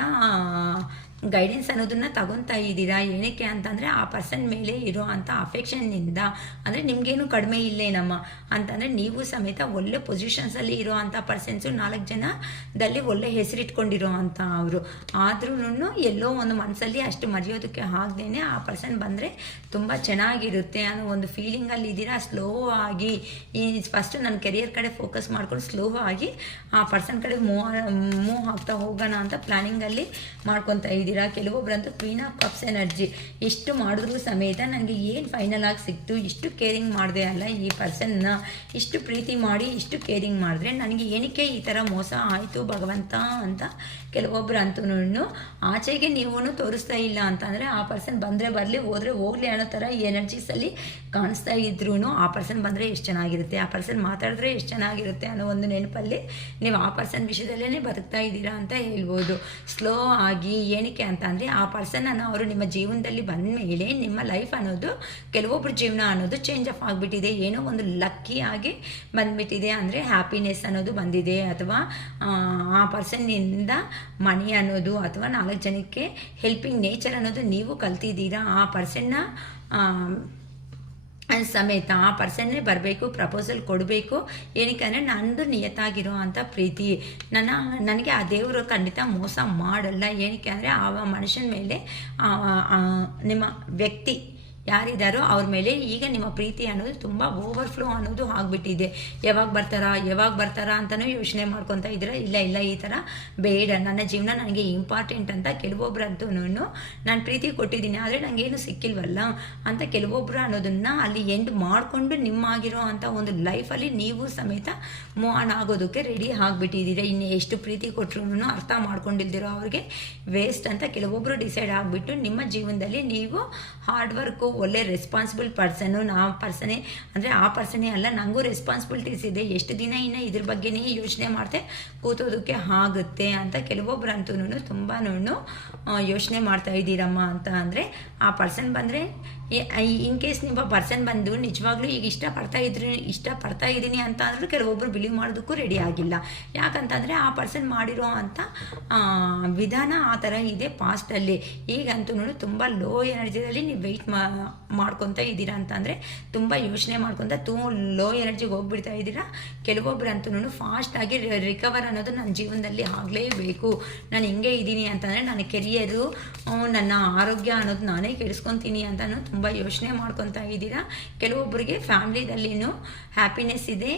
ಗೈಡೆನ್ಸ್ ಅನ್ನೋದನ್ನು ತಗೊತಾ ಇದ್ದೀರಾ. ಏನಕ್ಕೆ ಅಂತಂದರೆ ಆ ಪರ್ಸನ್ ಮೇಲೆ ಇರೋ ಅಂಥ ಅಫೆಕ್ಷನ್ನಿಂದ, ಅಂದರೆ ನಿಮಗೇನು ಕಡಿಮೆ ಇಲ್ಲೇನಮ್ಮ ಅಂತಂದರೆ ನೀವು ಸಮೇತ ಒಳ್ಳೆ ಪೊಸಿಷನ್ಸಲ್ಲಿ ಇರೋ ಅಂಥ ಪರ್ಸನ್ಸು 4 ಜನದಲ್ಲಿ ಒಳ್ಳೆ ಹೆಸರಿಟ್ಕೊಂಡಿರೋ ಅಂಥ ಅವರು. ಆದ್ರೂ ಎಲ್ಲೋ ಒಂದು ಮನಸ್ಸಲ್ಲಿ ಅಷ್ಟು ಮರೆಯೋದಕ್ಕೆ ಆಗದೇನೆ ಆ ಪರ್ಸನ್ ಬಂದರೆ ತುಂಬ ಚೆನ್ನಾಗಿರುತ್ತೆ ಅನ್ನೋ ಒಂದು ಫೀಲಿಂಗಲ್ಲಿ ಇದ್ದೀರಾ. ಸ್ಲೋ ಆಗಿ ಫಸ್ಟು ನನ್ನ ಕೆರಿಯರ್ ಕಡೆ ಫೋಕಸ್ ಮಾಡ್ಕೊಂಡು ಸ್ಲೋ ಆಗಿ ಆ ಪರ್ಸನ್ ಕಡೆ ಮೂವ್ ಆಗ್ತಾ ಹೋಗೋಣ ಅಂತ ಪ್ಲ್ಯಾನಿಂಗಲ್ಲಿ ಮಾಡ್ಕೊತಾ ಇದ್ದೀರಾ. ಕೆಲವೊಬ್ಬರಂತೂ ಕ್ವೀನ್ ಆಫ್ ಕಪ್ಸ್ ಎನರ್ಜಿ, ಎಷ್ಟು ಮಾಡಿದ್ರು ಸಮೇತ ನನಗೆ ಏನು ಫೈನಲ್ ಆಗಿ ಸಿಕ್ತು, ಇಷ್ಟು ಕೇರಿಂಗ್ ಮಾಡಿದೆ ಅಲ್ಲ ಈ ಪರ್ಸನ್ನ, ಇಷ್ಟು ಪ್ರೀತಿ ಮಾಡಿ ಇಷ್ಟು ಕೇರಿಂಗ್ ಮಾಡಿದ್ರೆ ನನಗೆ ಏನಕ್ಕೆ ಈ ಥರ ಮೋಸ ಆಯಿತು ಭಗವಂತ ಅಂತ ಕೆಲವೊಬ್ಬರು ಅಂತೂ ಆಚೆಗೆ ನೀವು ತೋರಿಸ್ತಾ ಇಲ್ಲ ಅಂತಂದರೆ ಆ ಪರ್ಸನ್ ಬಂದರೆ ಬರಲಿ ಹೋದರೆ ಹೋಗಲಿ ಅನ್ನೋ ಥರ ಎನರ್ಜೀಸಲ್ಲಿ ಕಾಣಿಸ್ತಾ ಇದ್ರೂ ಆ ಪರ್ಸನ್ ಬಂದರೆ ಎಷ್ಟು ಚೆನ್ನಾಗಿರುತ್ತೆ, ಆ ಪರ್ಸನ್ ಮಾತಾಡಿದ್ರೆ ಎಷ್ಟು ಚೆನ್ನಾಗಿರುತ್ತೆ ಅನ್ನೋ ಒಂದು ನೆನಪಲ್ಲಿ ನೀವು ಆ ಪರ್ಸನ್ ವಿಷಯದಲ್ಲೇ ಬದುಕ್ತಾ ಇದ್ದೀರಾ ಅಂತ ಹೇಳ್ಬೋದು. ಸ್ಲೋ ಆಗಿ ಏನಕ್ಕೆ ಅಂತ ಅಂದರೆ ಆ ಪರ್ಸನನ್ನು ಅವರು ನಿಮ್ಮ ಜೀವನದಲ್ಲಿ ಬಂದ ಮೇಲೆ ನಿಮ್ಮ ಲೈಫ್ ಅನ್ನೋದು, ಕೆಲವೊಬ್ಬರ ಜೀವನ ಅನ್ನೋದು ಚೇಂಜ್ ಆಫ್ ಆಗಿಬಿಟ್ಟಿದೆ, ಏನೋ ಒಂದು ಲಕ್ಕಿಯಾಗಿ ಬಂದುಬಿಟ್ಟಿದೆ. ಅಂದರೆ ಹ್ಯಾಪಿನೆಸ್ ಅನ್ನೋದು ಬಂದಿದೆ, ಅಥವಾ ಆ ಪರ್ಸನ್ನಿಂದ ಮನಿ ಅನ್ನೋದು, ಅಥವಾ 4 ಜನಕ್ಕೆ ಹೆಲ್ಪಿಂಗ್ ನೇಚರ್ ಅನ್ನೋದು ನೀವು ಕಲ್ತಿದ್ದೀರಾ. ಆ ಪರ್ಸನ್ನ ಸಮೇತ ಆ ಪರ್ಸನ್ನೇ ಬರಬೇಕು, ಪ್ರಪೋಸಲ್ ಕೊಡಬೇಕು. ಏನಕ್ಕೆ ಅಂದರೆ ನಂದು ನಿಯತ್ತಾಗಿರೋ ಅಂಥ ಪ್ರೀತಿ, ನನಗೆ ಆ ದೇವರು ಖಂಡಿತ ಮೋಸ ಮಾಡಲ್ಲ. ಏನಕ್ಕೆ ಅಂದರೆ ಆ ಮನುಷ್ಯನ ಮೇಲೆ ನಿಮ್ಮ ವ್ಯಕ್ತಿ ಯಾರಿದ್ದಾರೋ ಅವ್ರ ಮೇಲೆ ಈಗ ನಿಮ್ಮ ಪ್ರೀತಿ ಅನ್ನೋದು ತುಂಬ ಓವರ್ಫ್ಲೋ ಅನ್ನೋದು ಆಗಿಬಿಟ್ಟಿದೆ. ಯಾವಾಗ ಬರ್ತಾರಾ ಅಂತಲೂ ಯೋಚನೆ ಮಾಡ್ಕೊತಾ ಇದ್ದೀರಾ. ಇಲ್ಲ ಈ ಥರ ಬೇಡ, ನನ್ನ ಜೀವನ ನನಗೆ ಇಂಪಾರ್ಟೆಂಟ್ ಅಂತ ಕೆಲವೊಬ್ಬರಂತೂ ನಾನು ಪ್ರೀತಿ ಕೊಟ್ಟಿದ್ದೀನಿ ಆದರೆ ನನಗೇನು ಸಿಕ್ಕಿಲ್ವಲ್ಲ ಅಂತ ಕೆಲವೊಬ್ಬರು ಅನ್ನೋದನ್ನು ಅಲ್ಲಿ ಎಂಡ್ ಮಾಡಿಕೊಂಡು ನಿಮ್ಮಾಗಿರೋ ಅಂಥ ಒಂದು ಲೈಫಲ್ಲಿ ನೀವು ಸಮೇತ ಮೂವ್ ಆನ್ ಆಗೋದಕ್ಕೆ ರೆಡಿ ಆಗಿಬಿಟ್ಟಿದ್ದೀರಾ. ಇನ್ನು ಎಷ್ಟು ಪ್ರೀತಿ ಕೊಟ್ಟರು ಅರ್ಥ ಮಾಡ್ಕೊಂಡಿಲ್ದಿರೋ ಅವ್ರಿಗೆ ವೇಸ್ಟ್ ಅಂತ ಕೆಲವೊಬ್ಬರು ಡಿಸೈಡ್ ಆಗಿಬಿಟ್ಟು ನಿಮ್ಮ ಜೀವನದಲ್ಲಿ ನೀವು ಹಾರ್ಡ್ ವರ್ಕು, ಒಳ್ಳೆ ರೆಸ್ಪಾನ್ಸಿಬಲ್ ಪರ್ಸನ್ನು, ಪರ್ಸನೇ ಅಂದರೆ ಆ ಪರ್ಸನೇ ಅಲ್ಲ, ನನಗೂ ರೆಸ್ಪಾನ್ಸಿಬಿಲಿಟೀಸ್ ಇದೆ, ಎಷ್ಟು ದಿನ ಇನ್ನು ಇದ್ರ ಬಗ್ಗೆನೇ ಯೋಚನೆ ಮಾಡ್ತೆ ಕೂತೋದಕ್ಕೆ ಆಗುತ್ತೆ ಅಂತ ಕೆಲವೊಬ್ಬರಂತೂ ತುಂಬಾ ಯೋಚನೆ ಮಾಡ್ತಾ ಇದ್ದೀರಮ್ಮ. ಅಂತ ಅಂದರೆ ಆ ಪರ್ಸನ್ ಬಂದರೆ ಇನ್ ಕೇಸ್ ನಿಮ್ಮ ಪರ್ಸನ್ ಬಂದು ನಿಜವಾಗ್ಲೂ ಈಗ ಇಷ್ಟಪಡ್ತಾ ಇದ್ದೀನಿ ಅಂತ ಅಂದರೂ ಕೆಲವೊಬ್ಬರು ಬಿಲೀವ್ ಮಾಡೋದಕ್ಕೂ ರೆಡಿ ಆಗಿಲ್ಲ. ಯಾಕಂತಂದರೆ ಆ ಪರ್ಸನ್ ಮಾಡಿರೋ ಅಂಥ ವಿಧಾನ ಆ ಥರ ಇದೆ ಪಾಸ್ಟಲ್ಲಿ. ಈಗಂತೂ ತುಂಬ ಲೋ ಎನರ್ಜಿಯಲ್ಲಿ ನೀವು ವೆಯ್ಟ್ ಮಾಡ್ಕೊತಾ ಇದ್ದೀರಾ ಅಂತಂದರೆ ತುಂಬ ಯೋಚನೆ ಮಾಡ್ಕೊತ ಲೋ ಎನರ್ಜಿಗೆ ಹೋಗ್ಬಿಡ್ತಾ ಇದ್ದೀರಾ. ಕೆಲವೊಬ್ಬರಂತೂ ಫಾಸ್ಟಾಗಿ ರಿಕವರ್ ಅನ್ನೋದು ನನ್ನ ಜೀವನದಲ್ಲಿ ಆಗಲೇಬೇಕು, ನಾನು ಹಿಂಗೆ ಇದ್ದೀನಿ ಅಂತಂದರೆ ನನ್ನ ಕೆರಿಯರು, ನನ್ನ ಆರೋಗ್ಯ ಅನ್ನೋದು ನಾನೇ ಕೆಡಿಸ್ಕೊತೀನಿ ಅಂತಲೂ ತುಂಬ ಯೋಚನೆ ಮಾಡ್ಕೊತಾ ಇದ್ದೀರಾ. ಕೆಲವೊಬ್ಬರಿಗೆ ಫ್ಯಾಮ್ಲಿದಲ್ಲಿನೂ ಹ್ಯಾಪಿನೆಸ್ ಇದೆ,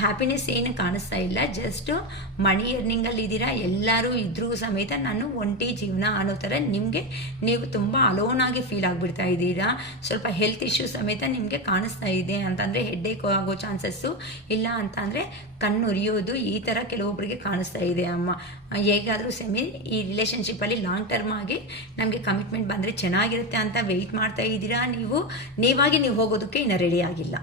ಹ್ಯಾಪಿನೆಸ್ ಏನು ಕಾಣಿಸ್ತಾ ಇಲ್ಲ, ಜಸ್ಟ್ ಮನಿ ಎರ್ನಿಂಗಲ್ಲಿ ಇದ್ದೀರಾ. ಎಲ್ಲರೂ ಇದ್ರೂ ಸಮೇತ ನಾನು ಒಂಟಿ ಜೀವನ ಅನ್ನೋ ಥರ ನಿಮಗೆ ನೀವು ತುಂಬ ಅಲೋನಾಗಿ ಫೀಲ್ ಆಗಿಬಿಡ್ತಾ ಇದ್ದೀರಾ. ಸ್ವಲ್ಪ ಹೆಲ್ತ್ ಇಶ್ಯೂ ಸಮೇತ ನಿಮಗೆ ಕಾಣಿಸ್ತಾ ಇದೆ ಅಂತಂದರೆ ಹೆಡ್ಡೇಕ್ ಆಗೋ ಚಾನ್ಸಸ್ಸು, ಇಲ್ಲ ಅಂತಂದರೆ ಕಣ್ಣು ಉರಿಯೋದು, ಈ ಥರ ಕೆಲವೊಬ್ಬರಿಗೆ ಕಾಣಿಸ್ತಾ ಇದೆ ಅಮ್ಮ. ಹೇಗಾದರೂ ಈ ರಿಲೇಷನ್ಶಿಪ್ಪಲ್ಲಿ ಲಾಂಗ್ ಟರ್ಮ್ ಆಗಿ ನಮಗೆ ಕಮಿಟ್ಮೆಂಟ್ ಬಂದರೆ ಚೆನ್ನಾಗಿರುತ್ತೆ ಅಂತ ವೆಯ್ಟ್ ಮಾಡ್ತಾ ಇದ್ದೀರಾ. ನೀವಾಗಿ ನೀವು ಹೋಗೋದಕ್ಕೆ ಇನ್ನೂ ರೆಡಿ ಆಗಿಲ್ಲ.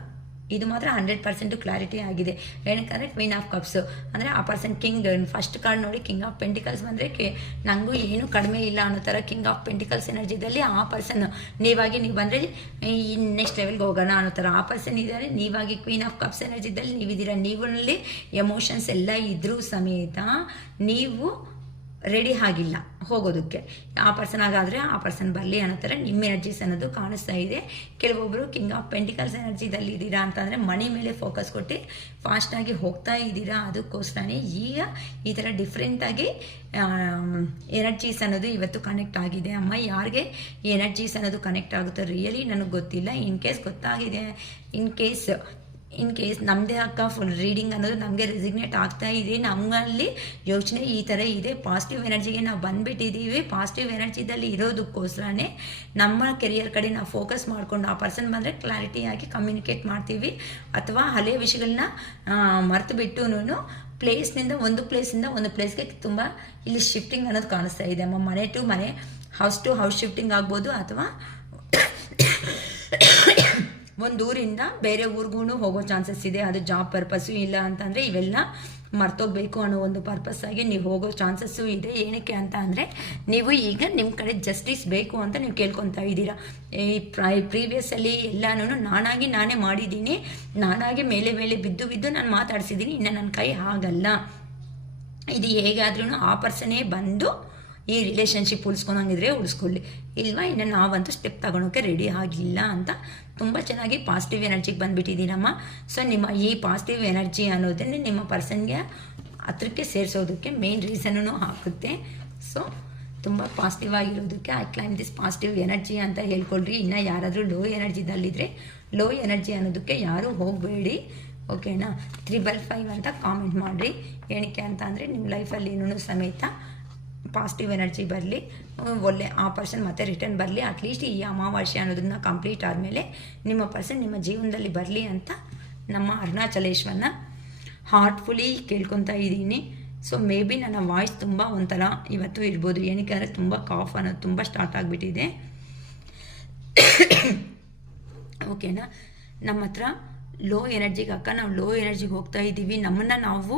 ಇದು ಮಾತ್ರ 100% ಕ್ಲಾರಿಟಿ ಆಗಿದೆ. ಏನಕ್ಕಂದರೆ ಕ್ವೀನ್ ಆಫ್ ಕಪ್ಸು ಅಂದರೆ ಆ ಪರ್ಸನ್ ಕಿಂಗ್. ಫಸ್ಟ್ ಕಾರ್ಡ್ ನೋಡಿ ಕಿಂಗ್ ಆಫ್ ಪೆಂಟಿಕಲ್ಸ್ ಬಂದರೆ ನನಗೂ ಏನು ಕಡಿಮೆ ಇಲ್ಲ ಅನ್ನೋ ಥರ ಕಿಂಗ್ ಆಫ್ ಪೆಂಟಿಕಲ್ಸ್ ಎನರ್ಜಿದಲ್ಲಿ ಆ ಪರ್ಸನ್ ನೀವಾಗಿ ನೀವು ಬಂದರೆ ನೆಕ್ಸ್ಟ್ ಲೆವೆಲ್ಗೆ ಹೋಗೋಣ ಅನ್ನೋ ಥರ ಆ ಪರ್ಸನ್ ಇದ್ದಾರೆ. ನೀವಾಗಿ ಕ್ವೀನ್ ಆಫ್ ಕಪ್ಸ್ ಎನರ್ಜಿದಲ್ಲಿ ನೀವಿದ್ದೀರಾ. ನೀವಲ್ಲಿ ಎಮೋಷನ್ಸ್ ಎಲ್ಲ ಇದ್ರೂ ಸಮೇತ ನೀವು ರೆಡಿ ಆಗಿಲ್ಲ ಹೋಗೋದಕ್ಕೆ. ಆ ಪರ್ಸನ್ ಆಗಾದರೆ ಆ ಪರ್ಸನ್ ಬರಲಿ ಅನ್ನೋ ಥರ ನಿಮ್ಮ ಎನರ್ಜೀಸ್ ಅನ್ನೋದು ಕಾಣಿಸ್ತಾ ಇದೆ. ಕೆಲವೊಬ್ಬರು ಕಿಂಗ್ ಆಫ್ ಪೆಂಟಿಕಲ್ಸ್ ಎನರ್ಜಿದಲ್ಲಿ ಇದ್ದೀರಾ ಅಂತಂದರೆ ಮನಿ ಮೇಲೆ ಫೋಕಸ್ ಕೊಟ್ಟು ಫಾಸ್ಟಾಗಿ ಹೋಗ್ತಾ ಇದ್ದೀರಾ. ಅದಕ್ಕೋಸ್ಕರನೇ ಈಗ ಈ ಥರ ಡಿಫ್ರೆಂಟಾಗಿ ಎನರ್ಜೀಸ್ ಅನ್ನೋದು ಇವತ್ತು ಕನೆಕ್ಟ್ ಆಗಿದೆ ಅಮ್ಮ. ಯಾರಿಗೆ ಎನರ್ಜೀಸ್ ಅನ್ನೋದು ಕನೆಕ್ಟ್ ಆಗುತ್ತೋ ರಿಯಲಿ ನನಗೆ ಗೊತ್ತಿಲ್ಲ. ಇನ್ ಕೇಸ್ ಗೊತ್ತಾಗಿದೆ, ಇನ್ ಕೇಸ್ ನಮ್ಮದೇ ಅಕ್ಕ ಫುಲ್ ರೀಡಿಂಗ್ ಅನ್ನೋದು ನಮಗೆ ರೆಸಿಗ್ನೇಟ್ ಆಗ್ತಾ ಇದೆ. ನಮ್ಮಲ್ಲಿ ಯೋಚನೆ ಈ ಥರ ಇದೆ, ಪಾಸಿಟಿವ್ ಎನರ್ಜಿಗೆ ನಾವು ಬಂದುಬಿಟ್ಟಿದ್ದೀವಿ. ಪಾಸಿಟಿವ್ ಎನರ್ಜಿದಲ್ಲಿ ಇರೋದಕ್ಕೋಸ್ಕರನೇ ನಮ್ಮ ಕೆರಿಯರ್ ಕಡೆ ನಾವು ಫೋಕಸ್ ಮಾಡಿಕೊಂಡು ಆ ಪರ್ಸನ್ ಬಂದರೆ ಕ್ಲಾರಿಟಿಯಾಗಿ ಕಮ್ಯುನಿಕೇಟ್ ಮಾಡ್ತೀವಿ. ಅಥವಾ ಹಳೆಯ ವಿಷಯಗಳನ್ನ ಮರೆತು ಬಿಟ್ಟು ಪ್ಲೇಸ್ನಿಂದ ಒಂದು ಪ್ಲೇಸ್ಗೆ ತುಂಬ ಇಲ್ಲಿ ಶಿಫ್ಟಿಂಗ್ ಅನ್ನೋದು ಕಾಣಿಸ್ತಾ ಇದೆ ಅಮ್ಮ. ಮನೆ ಟು ಮನೆ, ಹೌಸ್ ಟು ಹೌಸ್ ಶಿಫ್ಟಿಂಗ್ ಆಗ್ಬೋದು, ಅಥವಾ ಒಂದು ಊರಿಂದ ಬೇರೆ ಊರಿಗೂ ಹೋಗೋ ಚಾನ್ಸಸ್ ಇದೆ. ಅದು ಜಾಬ್ ಪರ್ಪಸ್ಸು ಇಲ್ಲ ಅಂತಂದರೆ ಇವೆಲ್ಲ ಮರ್ತೋಗ್ಬೇಕು ಅನ್ನೋ ಒಂದು ಪರ್ಪಸ್ಸಾಗಿ ನೀವು ಹೋಗೋ ಚಾನ್ಸಸ್ಸು ಇದೆ. ಏನಕ್ಕೆ ಅಂತ ಅಂದರೆ ನೀವು ಈಗ ನಿಮ್ಮ ಕಡೆ ಜಸ್ಟಿಸ್ ಬೇಕು ಅಂತ ನೀವು ಕೇಳ್ಕೊತಾ ಇದ್ದೀರಾ. ಈ ಪ್ರೀವಿಯಸ್ಸಲ್ಲಿ ಎಲ್ಲನೂ ನಾನೇ ಮಾಡಿದ್ದೀನಿ, ನಾನಾಗಿ ಮೇಲೆ ಬಿದ್ದು ನಾನು ಮಾತಾಡ್ಸಿದ್ದೀನಿ. ಇನ್ನು ನನ್ನ ಕೈ ಆಗಲ್ಲ. ಇದು ಹೇಗಾದ್ರೂ ಆ ಪರ್ಸನೇ ಬಂದು ಈ ರಿಲೇಷನ್ಶಿಪ್ ಉಳಿಸ್ಕೊಳಂಗಿದ್ರೆ ಉಳಿಸ್ಕೊಳ್ಳಿ, ಇಲ್ವಾ ಇನ್ನು ನಾವಂತೂ ಸ್ಟೆಪ್ ತಗೊಳೋಕ್ಕೆ ರೆಡಿ ಆಗಿಲ್ಲ ಅಂತ ತುಂಬ ಚೆನ್ನಾಗಿ ಪಾಸಿಟಿವ್ ಎನರ್ಜಿಗೆ ಬಂದುಬಿಟ್ಟಿದ್ದೀನಮ್ಮ. ಸೊ ನಿಮ್ಮ ಈ ಪಾಸಿಟಿವ್ ಎನರ್ಜಿ ಅನ್ನೋದನ್ನೇ ನಿಮ್ಮ ಪರ್ಸನ್ಗೆ ಹತ್ರಕ್ಕೆ ಸೇರಿಸೋದಕ್ಕೆ ಮೇನ್ ರೀಸನ್ನೂ ಹಾಕುತ್ತೆ. ಸೊ ತುಂಬ ಪಾಸಿಟಿವ್ ಆಗಿರೋದಕ್ಕೆ I claim this positive energy ಅಂತ ಹೇಳ್ಕೊಳ್ರಿ. ಇನ್ನು ಯಾರಾದರೂ ಲೋ ಎನರ್ಜಿದಲ್ಲಿದ್ದರೆ ಲೋ ಎನರ್ಜಿ ಅನ್ನೋದಕ್ಕೆ ಯಾರೂ ಹೋಗಬೇಡಿ, ಓಕೆನಾ. 355 ಅಂತ ಕಾಮೆಂಟ್ ಮಾಡಿರಿ. ಏನಕ್ಕೆ ಅಂತ ಅಂದರೆ ನಿಮ್ಮ ಲೈಫಲ್ಲಿ ಏನೂ ಸಮೇತ ಪಾಸಿಟಿವ್ ಎನರ್ಜಿ ಬರಲಿ, ಒಳ್ಳೆ ಆ ಪರ್ಸನ್ ಮತ್ತೆ ರಿಟರ್ನ್ ಬರಲಿ. ಅಟ್ಲೀಸ್ಟ್ ಈ ಅಮಾವಾಸ್ಯೆ ಅನ್ನೋದನ್ನ ಕಂಪ್ಲೀಟ್ ಆದಮೇಲೆ ನಿಮ್ಮ ಪರ್ಸನ್ ನಿಮ್ಮ ಜೀವನದಲ್ಲಿ ಬರಲಿ ಅಂತ ನಮ್ಮ ಅರುಣಾಚಲೇಶ್ವರನ ಹಾರ್ಟ್ಫುಲಿ ಕೇಳ್ಕೊತಾ ಇದ್ದೀನಿ. ಸೊ ಮೇ ಬಿ ನನ್ನ ವಾಯ್ಸ್ ತುಂಬ ಒಂಥರ ಇವತ್ತು ಇರ್ಬೋದು, ಏನಕ್ಕೆ ಅಂದರೆ ತುಂಬ ಕಾಫ್ ಅನ್ನೋದು ತುಂಬ ಸ್ಟಾರ್ಟ್ ಆಗಿಬಿಟ್ಟಿದೆ, ಓಕೆನಾ. ನಮ್ಮ ಹತ್ರ ಲೋ ಎನರ್ಜಿಗೆ ನಾವು ಲೋ ಎನರ್ಜಿಗೆ ಹೋಗ್ತಾ ಇದ್ದೀವಿ. ನಮ್ಮನ್ನು ನಾವು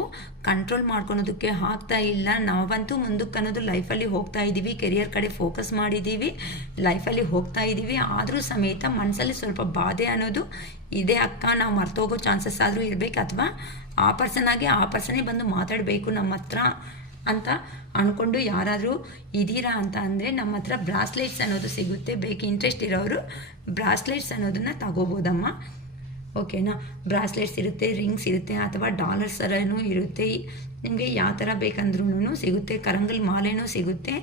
ಕಂಟ್ರೋಲ್ ಮಾಡ್ಕೊಳೋದಕ್ಕೆ ಆಗ್ತಾ ಇಲ್ಲ. ನಾವಂತೂ ಮುಂದಕ್ಕೆ ಅನ್ನೋದು ಲೈಫಲ್ಲಿ ಹೋಗ್ತಾ ಇದ್ದೀವಿ, ಕೆರಿಯರ್ ಕಡೆ ಫೋಕಸ್ ಮಾಡಿದ್ದೀವಿ, ಲೈಫಲ್ಲಿ ಹೋಗ್ತಾ ಇದ್ದೀವಿ. ಆದರೂ ಸಮೇತ ಮನಸ್ಸಲ್ಲಿ ಸ್ವಲ್ಪ ಬಾಧೆ ಅನ್ನೋದು ಇದೆ ಅಕ್ಕ. ನಾವು ಮರ್ತೋಗೋ ಚಾನ್ಸಸ್ ಆದರೂ ಇರಬೇಕು, ಅಥವಾ ಆ ಪರ್ಸನೇ ಬಂದು ಮಾತಾಡಬೇಕು ನಮ್ಮ ಹತ್ರ ಅಂತ ಅಂದ್ಕೊಂಡು ಯಾರಾದರೂ ಇದ್ದೀರಾ ಅಂತ ಅಂದರೆ ನಮ್ಮ ಹತ್ರ ಬ್ರಾಸ್ಲೆಟ್ಸ್ ಅನ್ನೋದು ಸಿಗುತ್ತೆ. ಬೇಕು ಇಂಟ್ರೆಸ್ಟ್ ಇರೋರು ಬ್ರಾಸ್ಲೆಟ್ಸ್ ಅನ್ನೋದನ್ನು ತಗೋಬೋದಮ್ಮ, ಓಕೆನಾ. ಬ್ರಾಸ್ಲೆಟ್ಸ್ ಇರುತ್ತೆ, ರಿಂಗ್ಸ್ ಇರುತ್ತೆ, ಅಥವಾ ಡಾಲರ್ಸ್ ಥರನೂ ಇರುತ್ತೆ. ನಿಮಗೆ ಯಾವ ಥರ ಬೇಕಂದ್ರೂ ಸಿಗುತ್ತೆ. ಕರಂಗಲ್ ಮಾಲೆನೂ ಸಿಗುತ್ತೆ.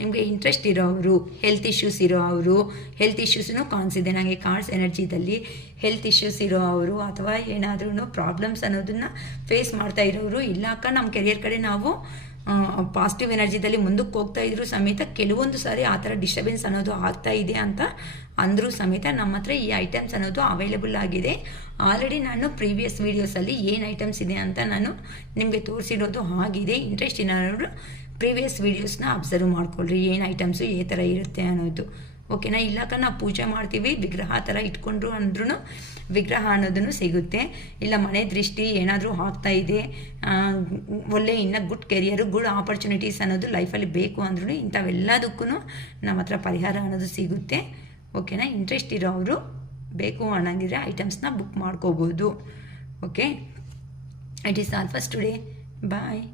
ನಿಮಗೆ ಇಂಟ್ರೆಸ್ಟ್ ಇರೋವರು, ಹೆಲ್ತ್ ಇಶ್ಯೂಸ್ ಇರೋವರು, ಹೆಲ್ತ್ ಇಶ್ಯೂಸ್ನೂ ಕಾಣಿಸಿದೆ ನನಗೆ ಕಾರ್ಡ್ಸ್ ಎನರ್ಜಿದಲ್ಲಿ. ಹೆಲ್ತ್ ಇಶ್ಯೂಸ್ ಇರೋವರು ಅಥವಾ ಏನಾದ್ರೂ ಪ್ರಾಬ್ಲಮ್ಸ್ ಅನ್ನೋದನ್ನು ಫೇಸ್ ಮಾಡ್ತಾ ಇರೋರು, ಇಲ್ಲ ಅಕ್ಕ ನಮ್ಮ ಕೆರಿಯರ್ ಕಡೆ ನಾವು ಪಾಸಿಟಿವ್ ಎನರ್ಜಿದಲ್ಲಿ ಮುಂದಕ್ಕೆ ಹೋಗ್ತಾ ಇದ್ರು ಸಮೇತ ಕೆಲವೊಂದು ಸಾರಿ ಆ ಥರ ಡಿಸ್ಟರ್ಬೆನ್ಸ್ ಅನ್ನೋದು ಆಗ್ತಾ ಇದೆ ಅಂತ ಅಂದರೂ ಸಮೇತ ನಮ್ಮ ಹತ್ರ ಈ ಐಟಮ್ಸ್ ಅನ್ನೋದು ಅವೈಲೇಬಲ್ ಆಗಿದೆ. ಆಲ್ರೆಡಿ ನಾನು ಪ್ರೀವಿಯಸ್ ವೀಡಿಯೋಸಲ್ಲಿ ಏನು ಐಟಮ್ಸ್ ಇದೆ ಅಂತ ನಾನು ನಿಮಗೆ ತೋರಿಸಿರೋದು ಆಗಿದೆ. ಇಂಟ್ರೆಸ್ಟ್ ಇರೋರು ಪ್ರೀವಿಯಸ್ ವೀಡಿಯೋಸ್ನ ಅಬ್ಸರ್ವ್ ಮಾಡ್ಕೊಳ್ರಿ, ಏನು ಐಟಮ್ಸು ಯಾವ ಥರ ಇರುತ್ತೆ ಅನ್ನೋದು, ಓಕೆನಾ. ಇಲ್ಲಕ್ಕ ನಾವು ಪೂಜೆ ಮಾಡ್ತೀವಿ, ವಿಗ್ರಹ ಥರ ಇಟ್ಕೊಂಡ್ರು ಅಂದ್ರೂ ವಿಗ್ರಹ ಅನ್ನೋದನ್ನು ಸಿಗುತ್ತೆ. ಇಲ್ಲ ಮನೆ ದೃಷ್ಟಿ ಏನಾದರೂ ಆಗ್ತಾ ಇದೆ, ಒಳ್ಳೆ ಇನ್ನು ಗುಡ್ ಕೆರಿಯರು, ಗುಡ್ ಆಪರ್ಚುನಿಟೀಸ್ ಅನ್ನೋದು ಲೈಫಲ್ಲಿ ಬೇಕು ಅಂದ್ರೂ ಇಂಥವೆಲ್ಲದಕ್ಕೂ ನಮ್ಮ ಹತ್ರ ಪರಿಹಾರ ಅನ್ನೋದು ಸಿಗುತ್ತೆ, ಓಕೆನಾ. ಇಂಟ್ರೆಸ್ಟ್ ಇರೋರು ಬೇಕು ಅನ್ನಂಗಿದ್ರೆ ಐಟಮ್ಸ್ನ ಬುಕ್ ಮಾಡ್ಕೋಬೋದು, okay. It is all for today, bye.